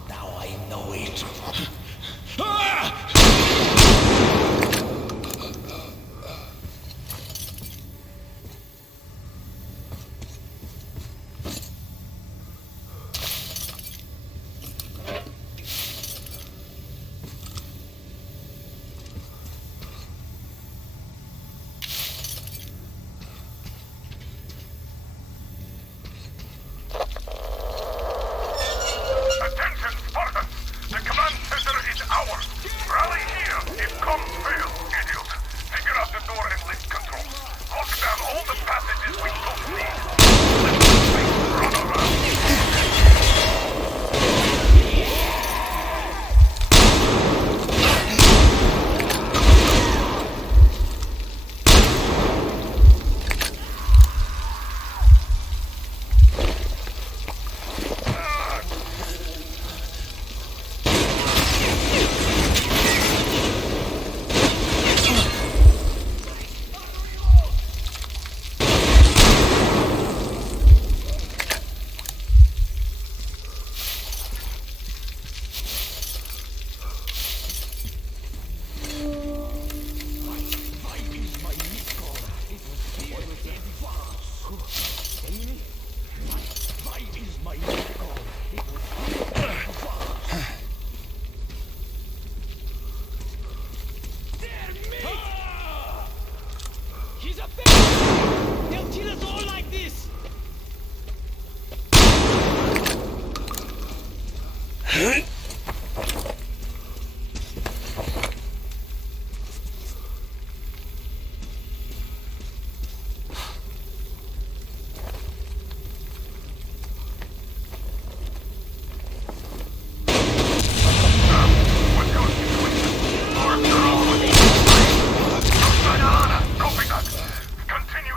Now I know it. Attention, Spartans! The command center is ours! Rally here if comms fail, idiot! Figure out the door and lift controls. Lock down all the passages we don't need. Let the things run around. He's a bear! They'll kill us all like this! Continue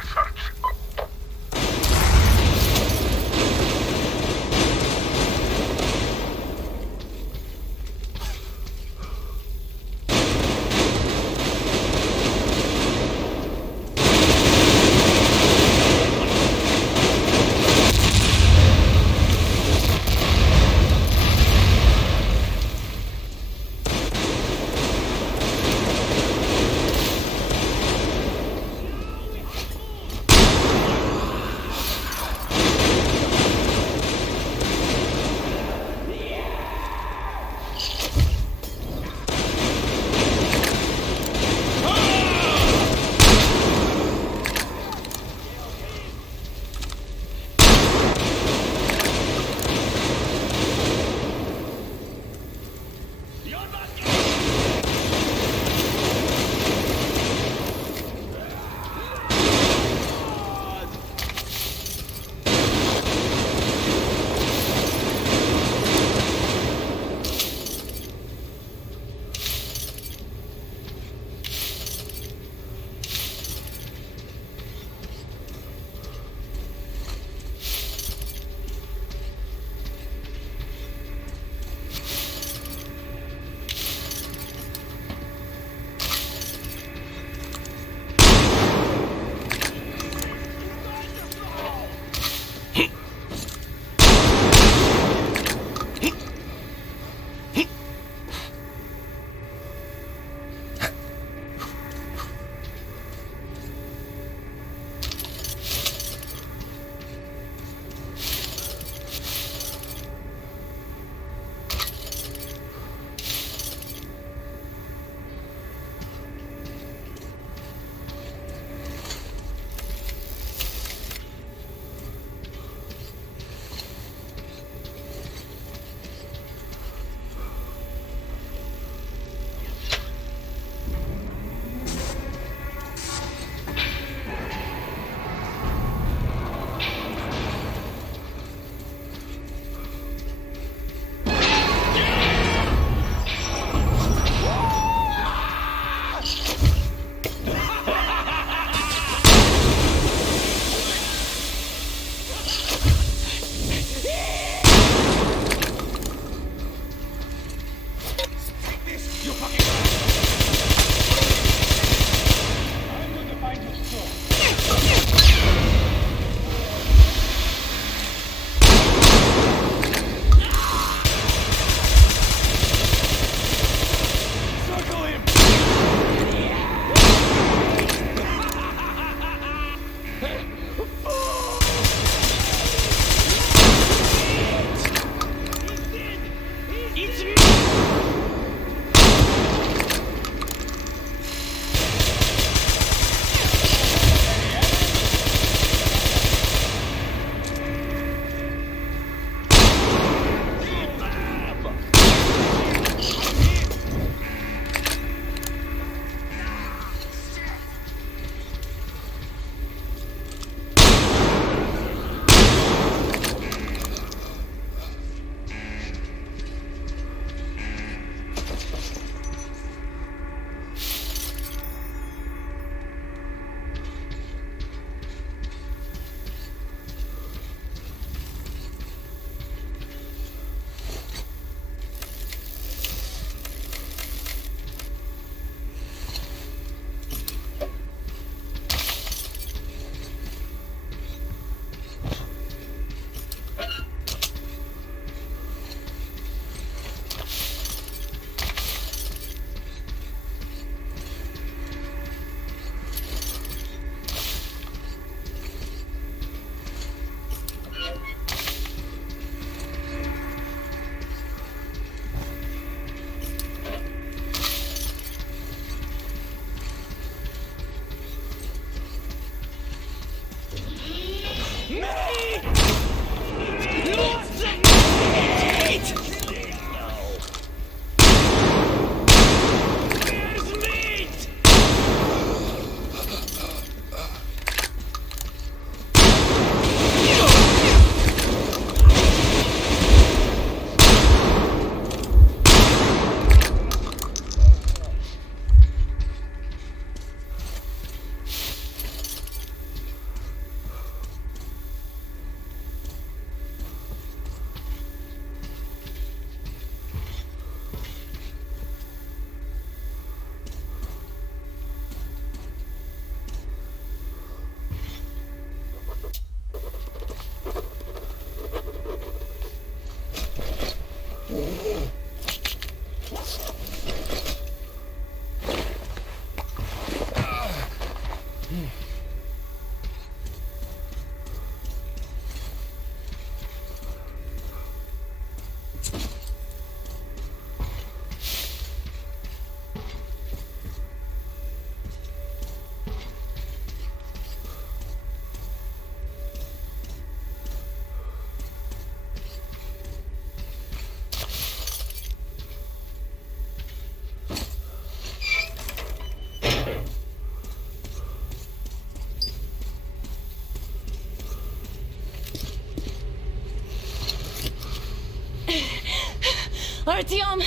Artyom,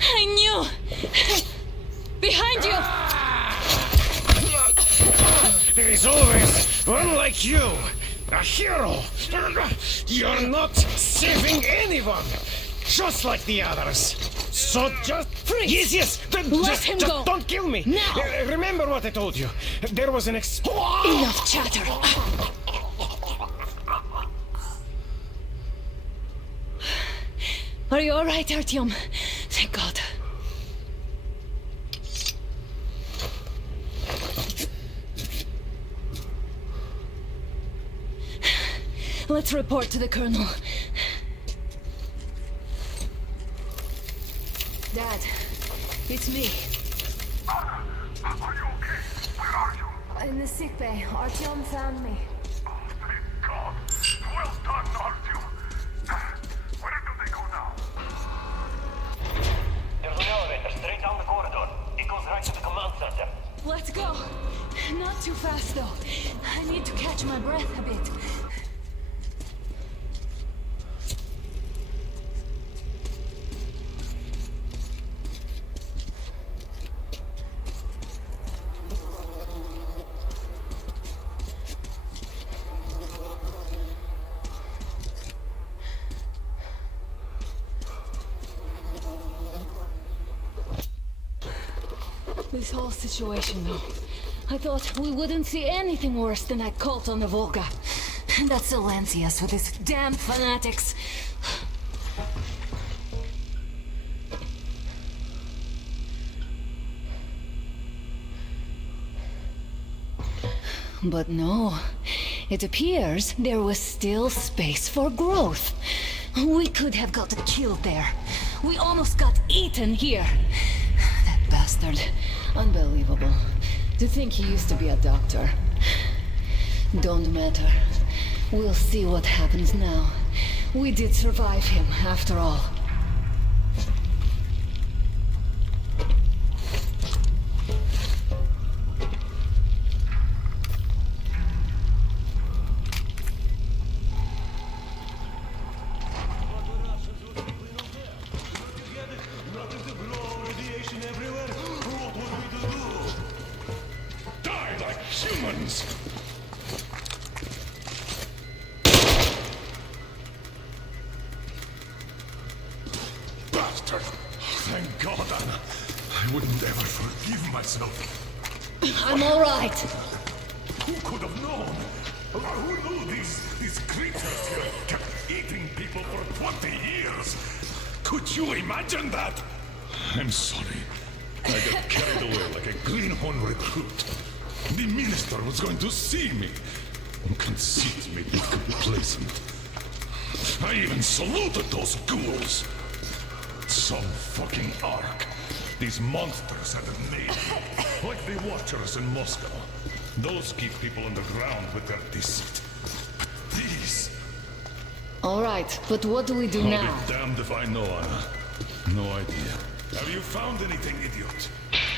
I knew! Behind you! There is always one like you, a hero. You're not saving anyone, just like the others. So just freeze. Yes. Let him go. Don't kill me. Now. Remember what I told you. There was an Enough chatter. Are you all right, Artyom? Thank God. Let's report to the colonel. Dad, it's me. Are you okay? Where are you? In the sick bay. Artyom found me. Thank God. Well done, Artyom. Where do they go now? There's an elevator straight down the corridor. It goes right to the command center. Let's go. Not too fast, though. I need to catch my breath a bit. This whole situation, though. I thought we wouldn't see anything worse than that cult on the Volga. And that Silencius with his damn fanatics. But no. It appears there was still space for growth. We could have gotten killed there. We almost got eaten here. That bastard. Unbelievable. To think he used to be a doctor. Don't matter. We'll see what happens now. We did survive him, after all. Bastard! Thank God, Anna. I wouldn't ever forgive myself. I'm all right. Who could have known? Who knew these creatures here kept eating people for 20 years? Could you imagine that? I'm sorry. I got carried away like a greenhorn recruit. The minister was going to see me. Conceit made me complacent. I even saluted those ghouls. Some fucking ark. These monsters had it made. Like the Watchers in Moscow. Those keep people underground with their deceit. These... All right, but what do we do I'll now? be damned if I know, Anna. No idea. Have you found anything, idiot?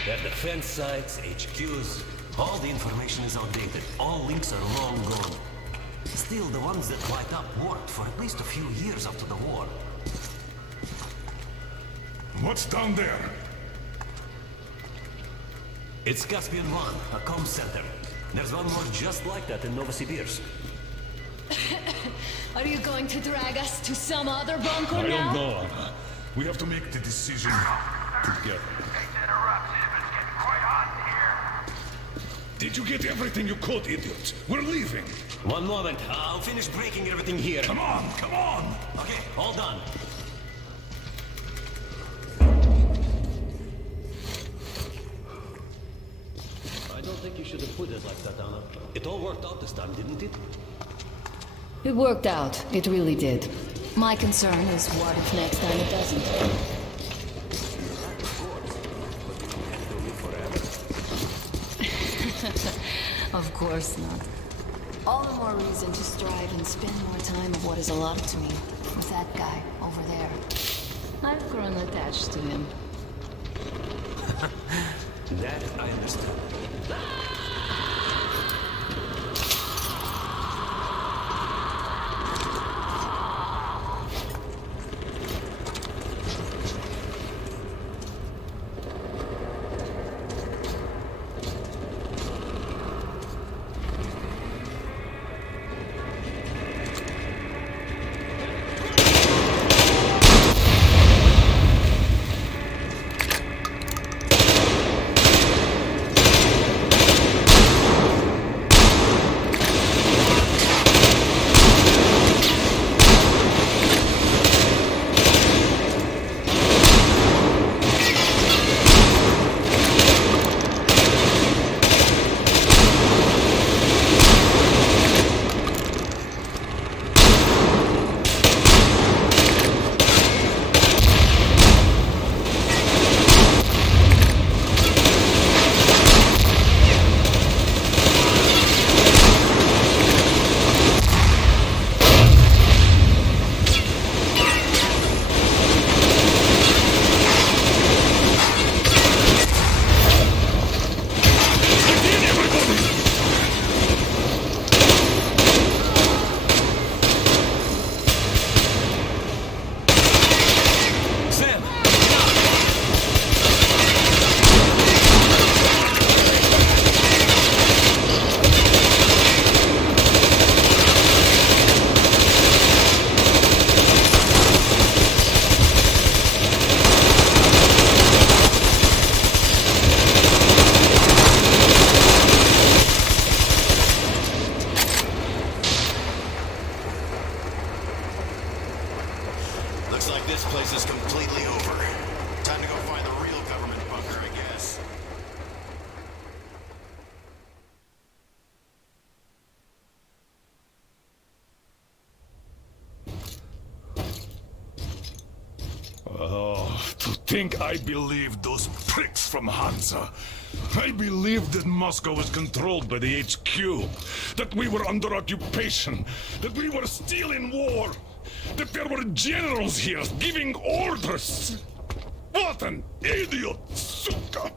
Their defense sites, HQs, all the information is outdated. All links are long gone. Still, the ones that light up worked for at least a few years after the war. What's down there? It's Caspian 1, a comm center. There's one more just like that in Novosibirsk. Are you going to drag us to some other bunker I now? don't know, Anna. We have to make the decision together. Did you get everything you could, idiot? We're leaving. One moment, I'll finish breaking everything here. Come on, come on! Okay, all done. I don't think you should have put it like that, Anna. It all worked out this time, didn't it? It worked out. It really did. My concern is what if next time it doesn't? Of course not. All the more reason to strive and spend more time of what is allotted to me with that guy over there. I've grown attached to him. That I understand. place is completely over. Time to go find the real government bunker, I guess. Oh, to think I believed those pricks from Hansa. I believed that Moscow was controlled by the HQ, that we were under occupation, that we were still in war, that there were generals here giving orders. What an idiot, suka!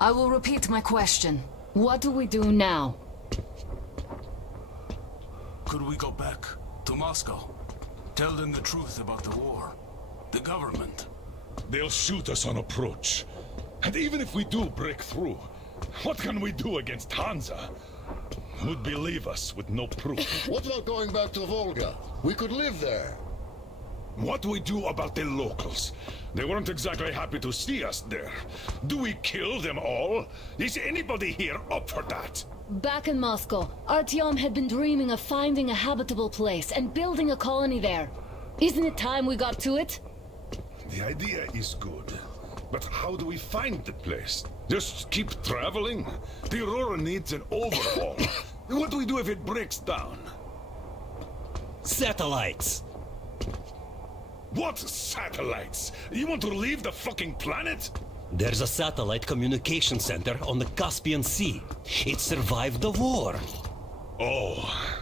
I will repeat my question. What do we do now? Could we go back to Moscow? Tell them the truth about the war. The government. They'll shoot us on approach. And even if we do break through, what can we do against Hansa? Who'd believe us with no proof? What about going back to Volga? We could live there. What do we do about the locals? They weren't exactly happy to see us there. Do we kill them all? Is anybody here up for that? Back in Moscow, Artyom had been dreaming of finding a habitable place and building a colony there. Isn't it time we got to it? The idea is good. But how do we find the place? Just keep traveling? The Aurora needs an overhaul. What do we do if it breaks down? Satellites! What satellites? You want to leave the fucking planet? There's a satellite communication center on the Caspian Sea. It survived the war. Oh.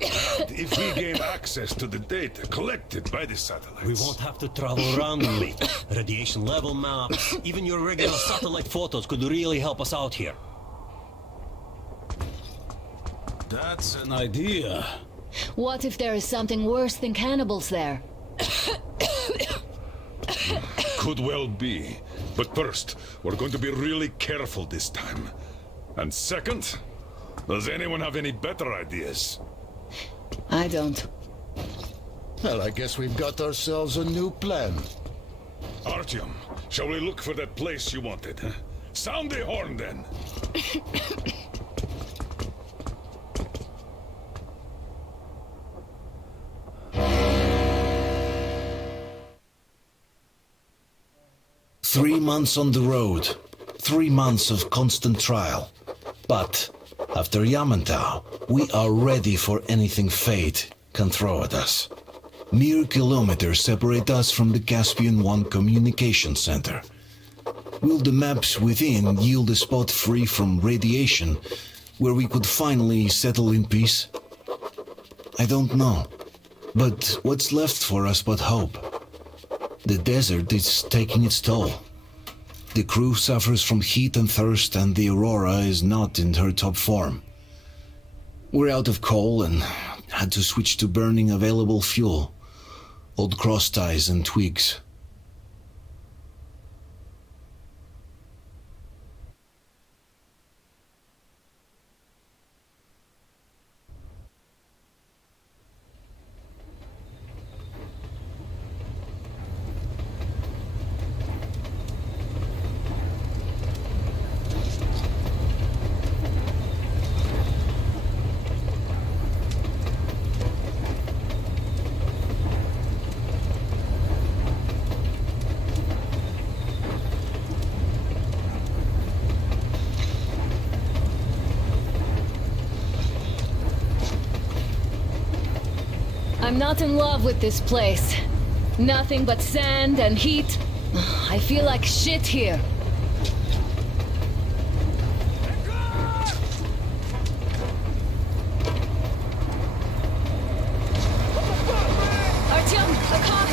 And if we gain access to the data collected by the satellites... We won't have to travel randomly. Radiation level maps, even your regular satellite photos could really help us out here. That's an idea. What if there is something worse than cannibals there? Could well be. But first, we're going to be really careful this time. And second, does anyone have any better ideas? I don't. Well, I guess we've got ourselves a new plan. Artyom, shall we look for that place you wanted? Huh? Sound the horn, then. 3 months on the road, 3 months of constant trial. But after Yamantau, we are ready for anything fate can throw at us. Mere kilometers separate us from the Caspian One communication center. Will the maps within yield a spot free from radiation where we could finally settle in peace? I don't know. But what's left for us but hope? The desert is taking its toll. The crew suffers from heat and thirst, and the Aurora is not in her top form. We're out of coal and had to switch to burning available fuel. Old cross ties and twigs. I'm not in love with this place. Nothing but sand and heat. I feel like shit here. Artyom, a car!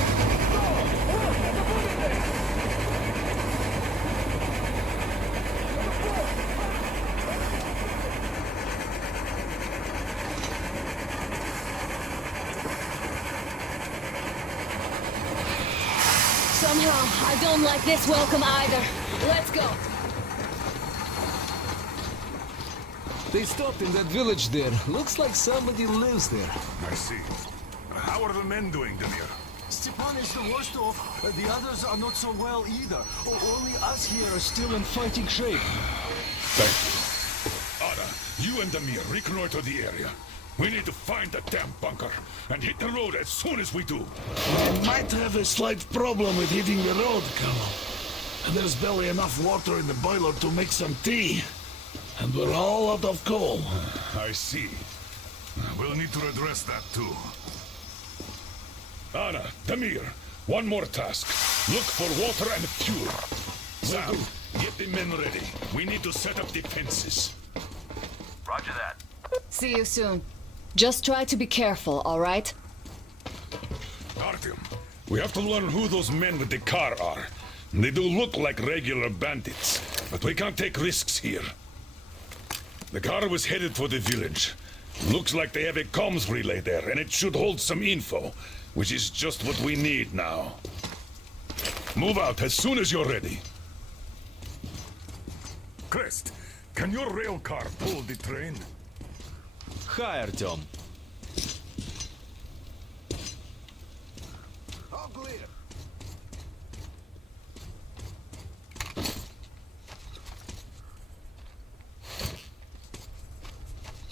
Somehow, I don't like this welcome either. Let's go. They stopped in that village there. Looks like somebody lives there. I see. How are the men doing, Demir? Stepan is the worst off. The others are not so well either. Only us here are still in fighting shape. Thank you. Ada, you and Damir reconnoiter the area. We need to find the damn bunker and hit the road as soon as we do. We might have a slight problem with hitting the road, Colonel. And there's barely enough water in the boiler to make some tea. And we're all out of coal. I see. We'll need to address that too. Anna, Damir, one more task. Look for water and fuel. Sam, get the men ready. We need to set up defenses. Roger that. See you soon. Just try to be careful, all right? Artyom, we have to learn who those men with the car are. They do look like regular bandits, but we can't take risks here. The car was headed for the village. Looks like they have a comms relay there, and it should hold some info, which is just what we need now. Move out as soon as you're ready. Crest, can your rail car pull the train? Hi, Artyom. All clear.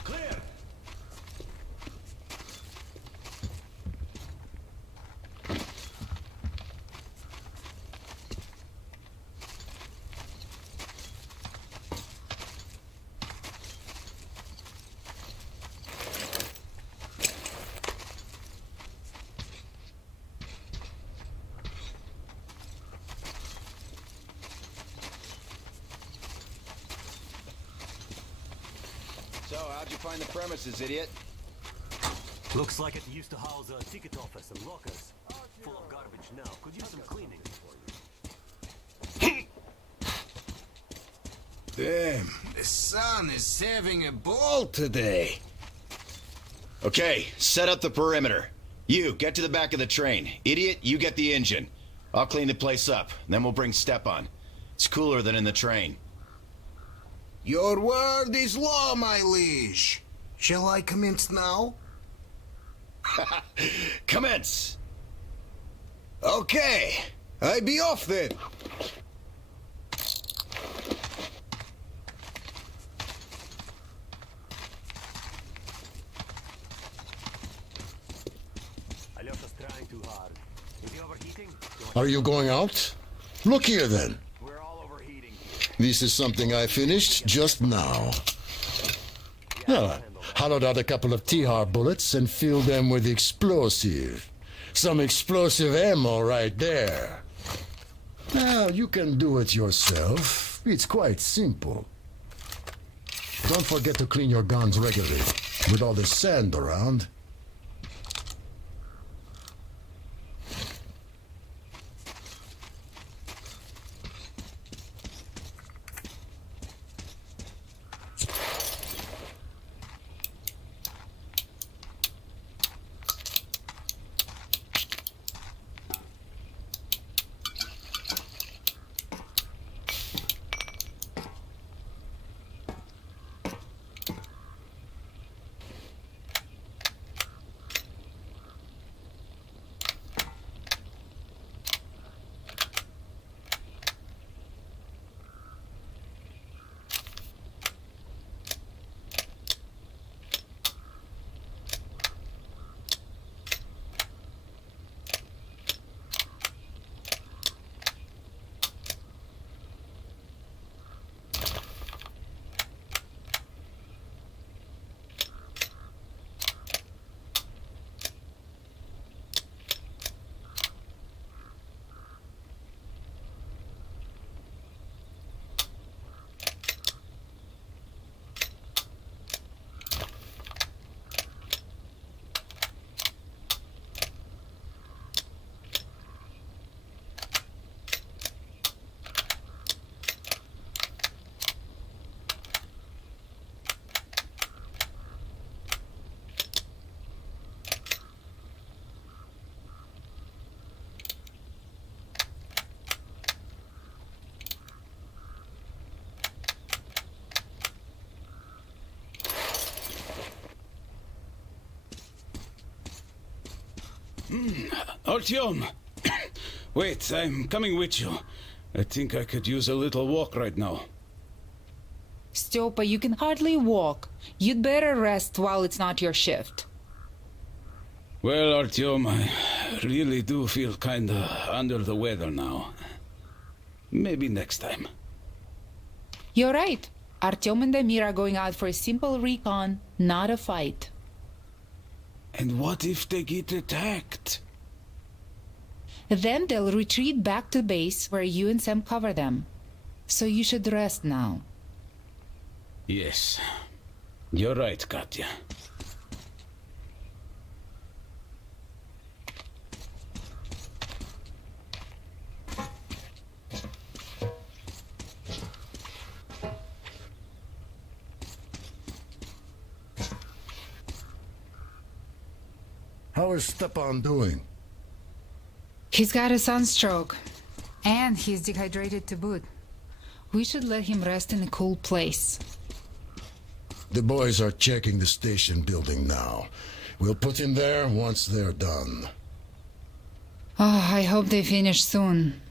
Clear! So, how'd you find the premises, idiot? Looks like it used to house a ticket office and lockers. Full of garbage now. Could use some cleaning. Damn, the sun is having a ball today. Okay, set up the perimeter. You, get to the back of the train. Idiot, you get the engine. I'll clean the place up, then we'll bring Stepan. It's cooler than in the train. Your word is law, my liege. Shall I commence now? Commence! Okay, I be off then. Alyosha's trying too hard. Is he overheating? Are you going out? Look here then. We're all overheating. This is something I finished just now. Hollowed out a couple of T-Har bullets and filled them with explosive. Some explosive ammo right there. Now, you can do it yourself. It's quite simple. Don't forget to clean your guns regularly. With all the sand around. Artyom! Wait, I'm coming with you. I think I could use a little walk right now. Styopa, you can hardly walk. You'd better rest while it's not your shift. Well, Artyom, I really do feel kinda under the weather now. Maybe next time. You're right. Artyom and Damir are going out for a simple recon, not a fight. And what if they get attacked? Then they'll retreat back to base where you and Sam cover them. So you should rest now. Yes. You're right, Katya. How is Stepan doing? He's got a sunstroke. And he's dehydrated to boot. We should let him rest in a cool place. The boys are checking the station building now. We'll put him there once they're done. Oh, I hope they finish soon.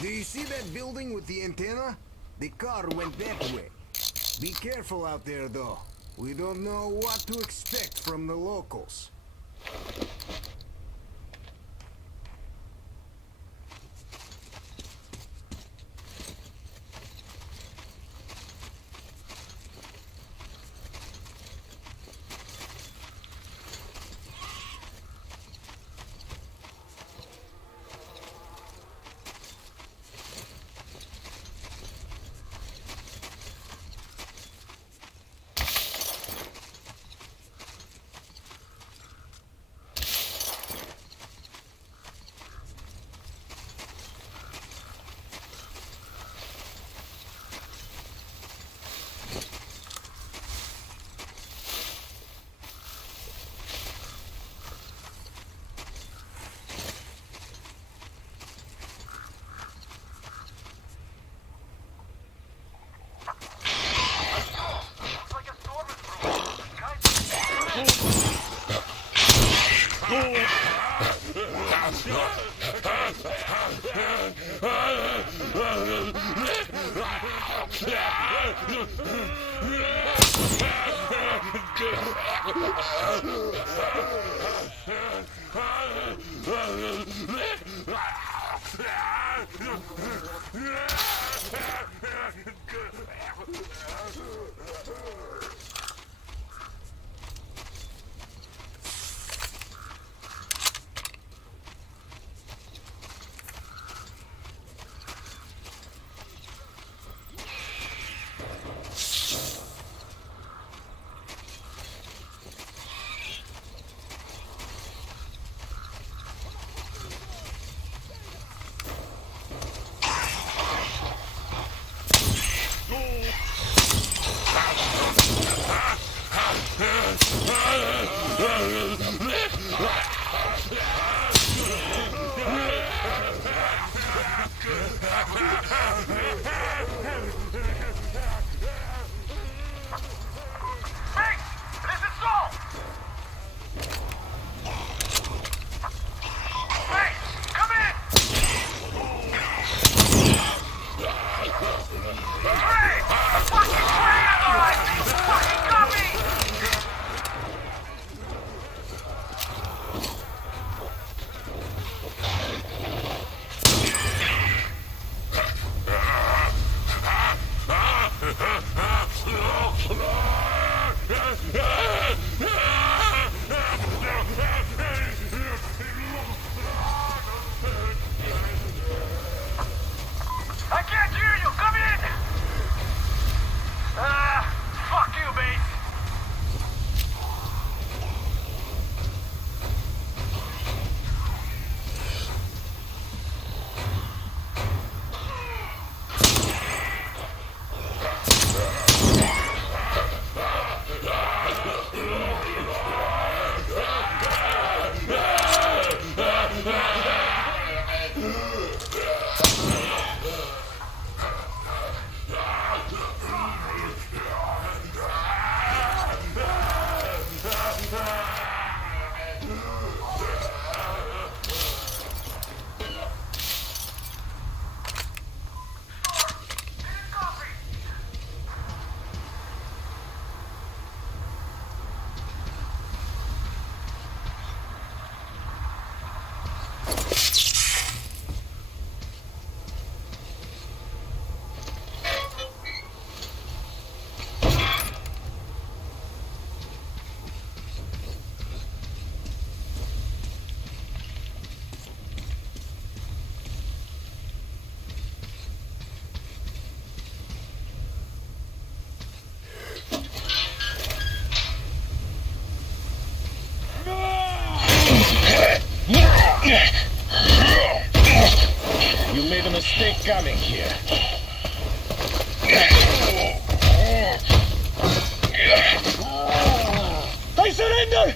Do you see that building with the antenna? The car went that way. Be careful out there, though. We don't know what to expect from the locals. Fucking copy! You made a mistake coming here. I surrender!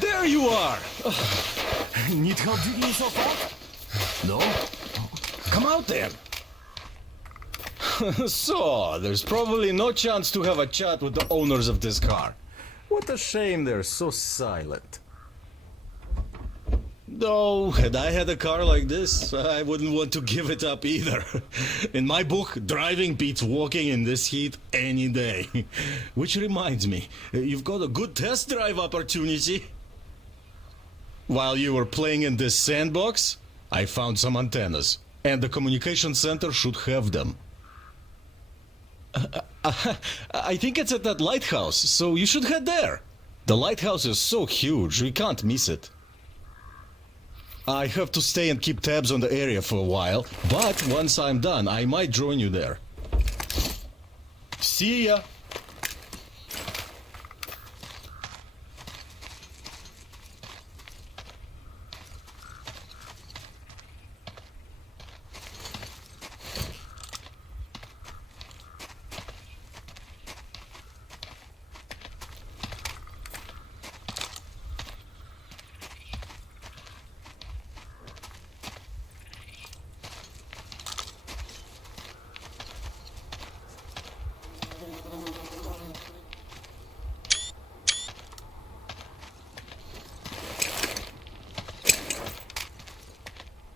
There you are! Need help digging yourself out? No? Come out then! So, there's probably no chance to have a chat with the owners of this car. What a shame they're so silent. Though, had I had a car like this, I wouldn't want to give it up either. In my book, driving beats walking in this heat any day. Which reminds me, you've got a good test drive opportunity. While you were playing in this sandbox, I found some antennas, and the communication center should have them. I think it's at that lighthouse, so you should head there. The lighthouse is so huge, we can't miss it. I have to stay and keep tabs on the area for a while, but once I'm done, I might join you there. See ya!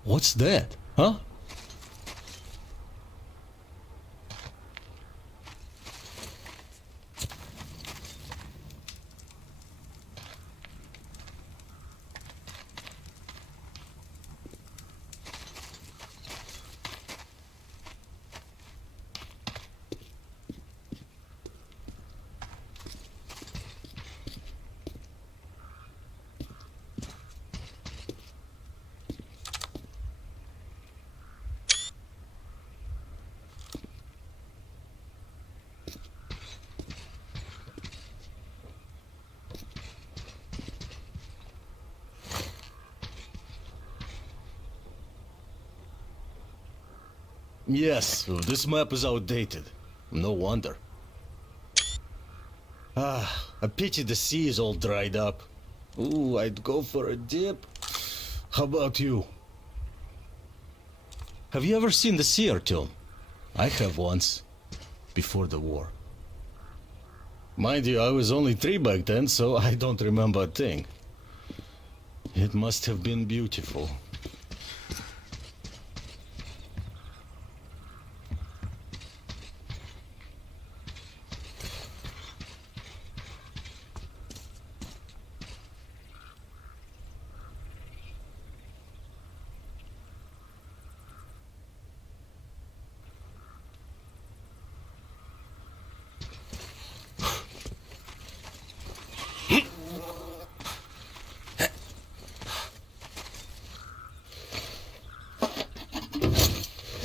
What's that? Huh? Yes, this map is outdated. No wonder. A pity the sea is all dried up. Ooh, I'd go for a dip. How about you? Have you ever seen the sea, Artyom? I have once. Before the war. Mind you, I was only 3 back then, so I don't remember a thing. It must have been beautiful.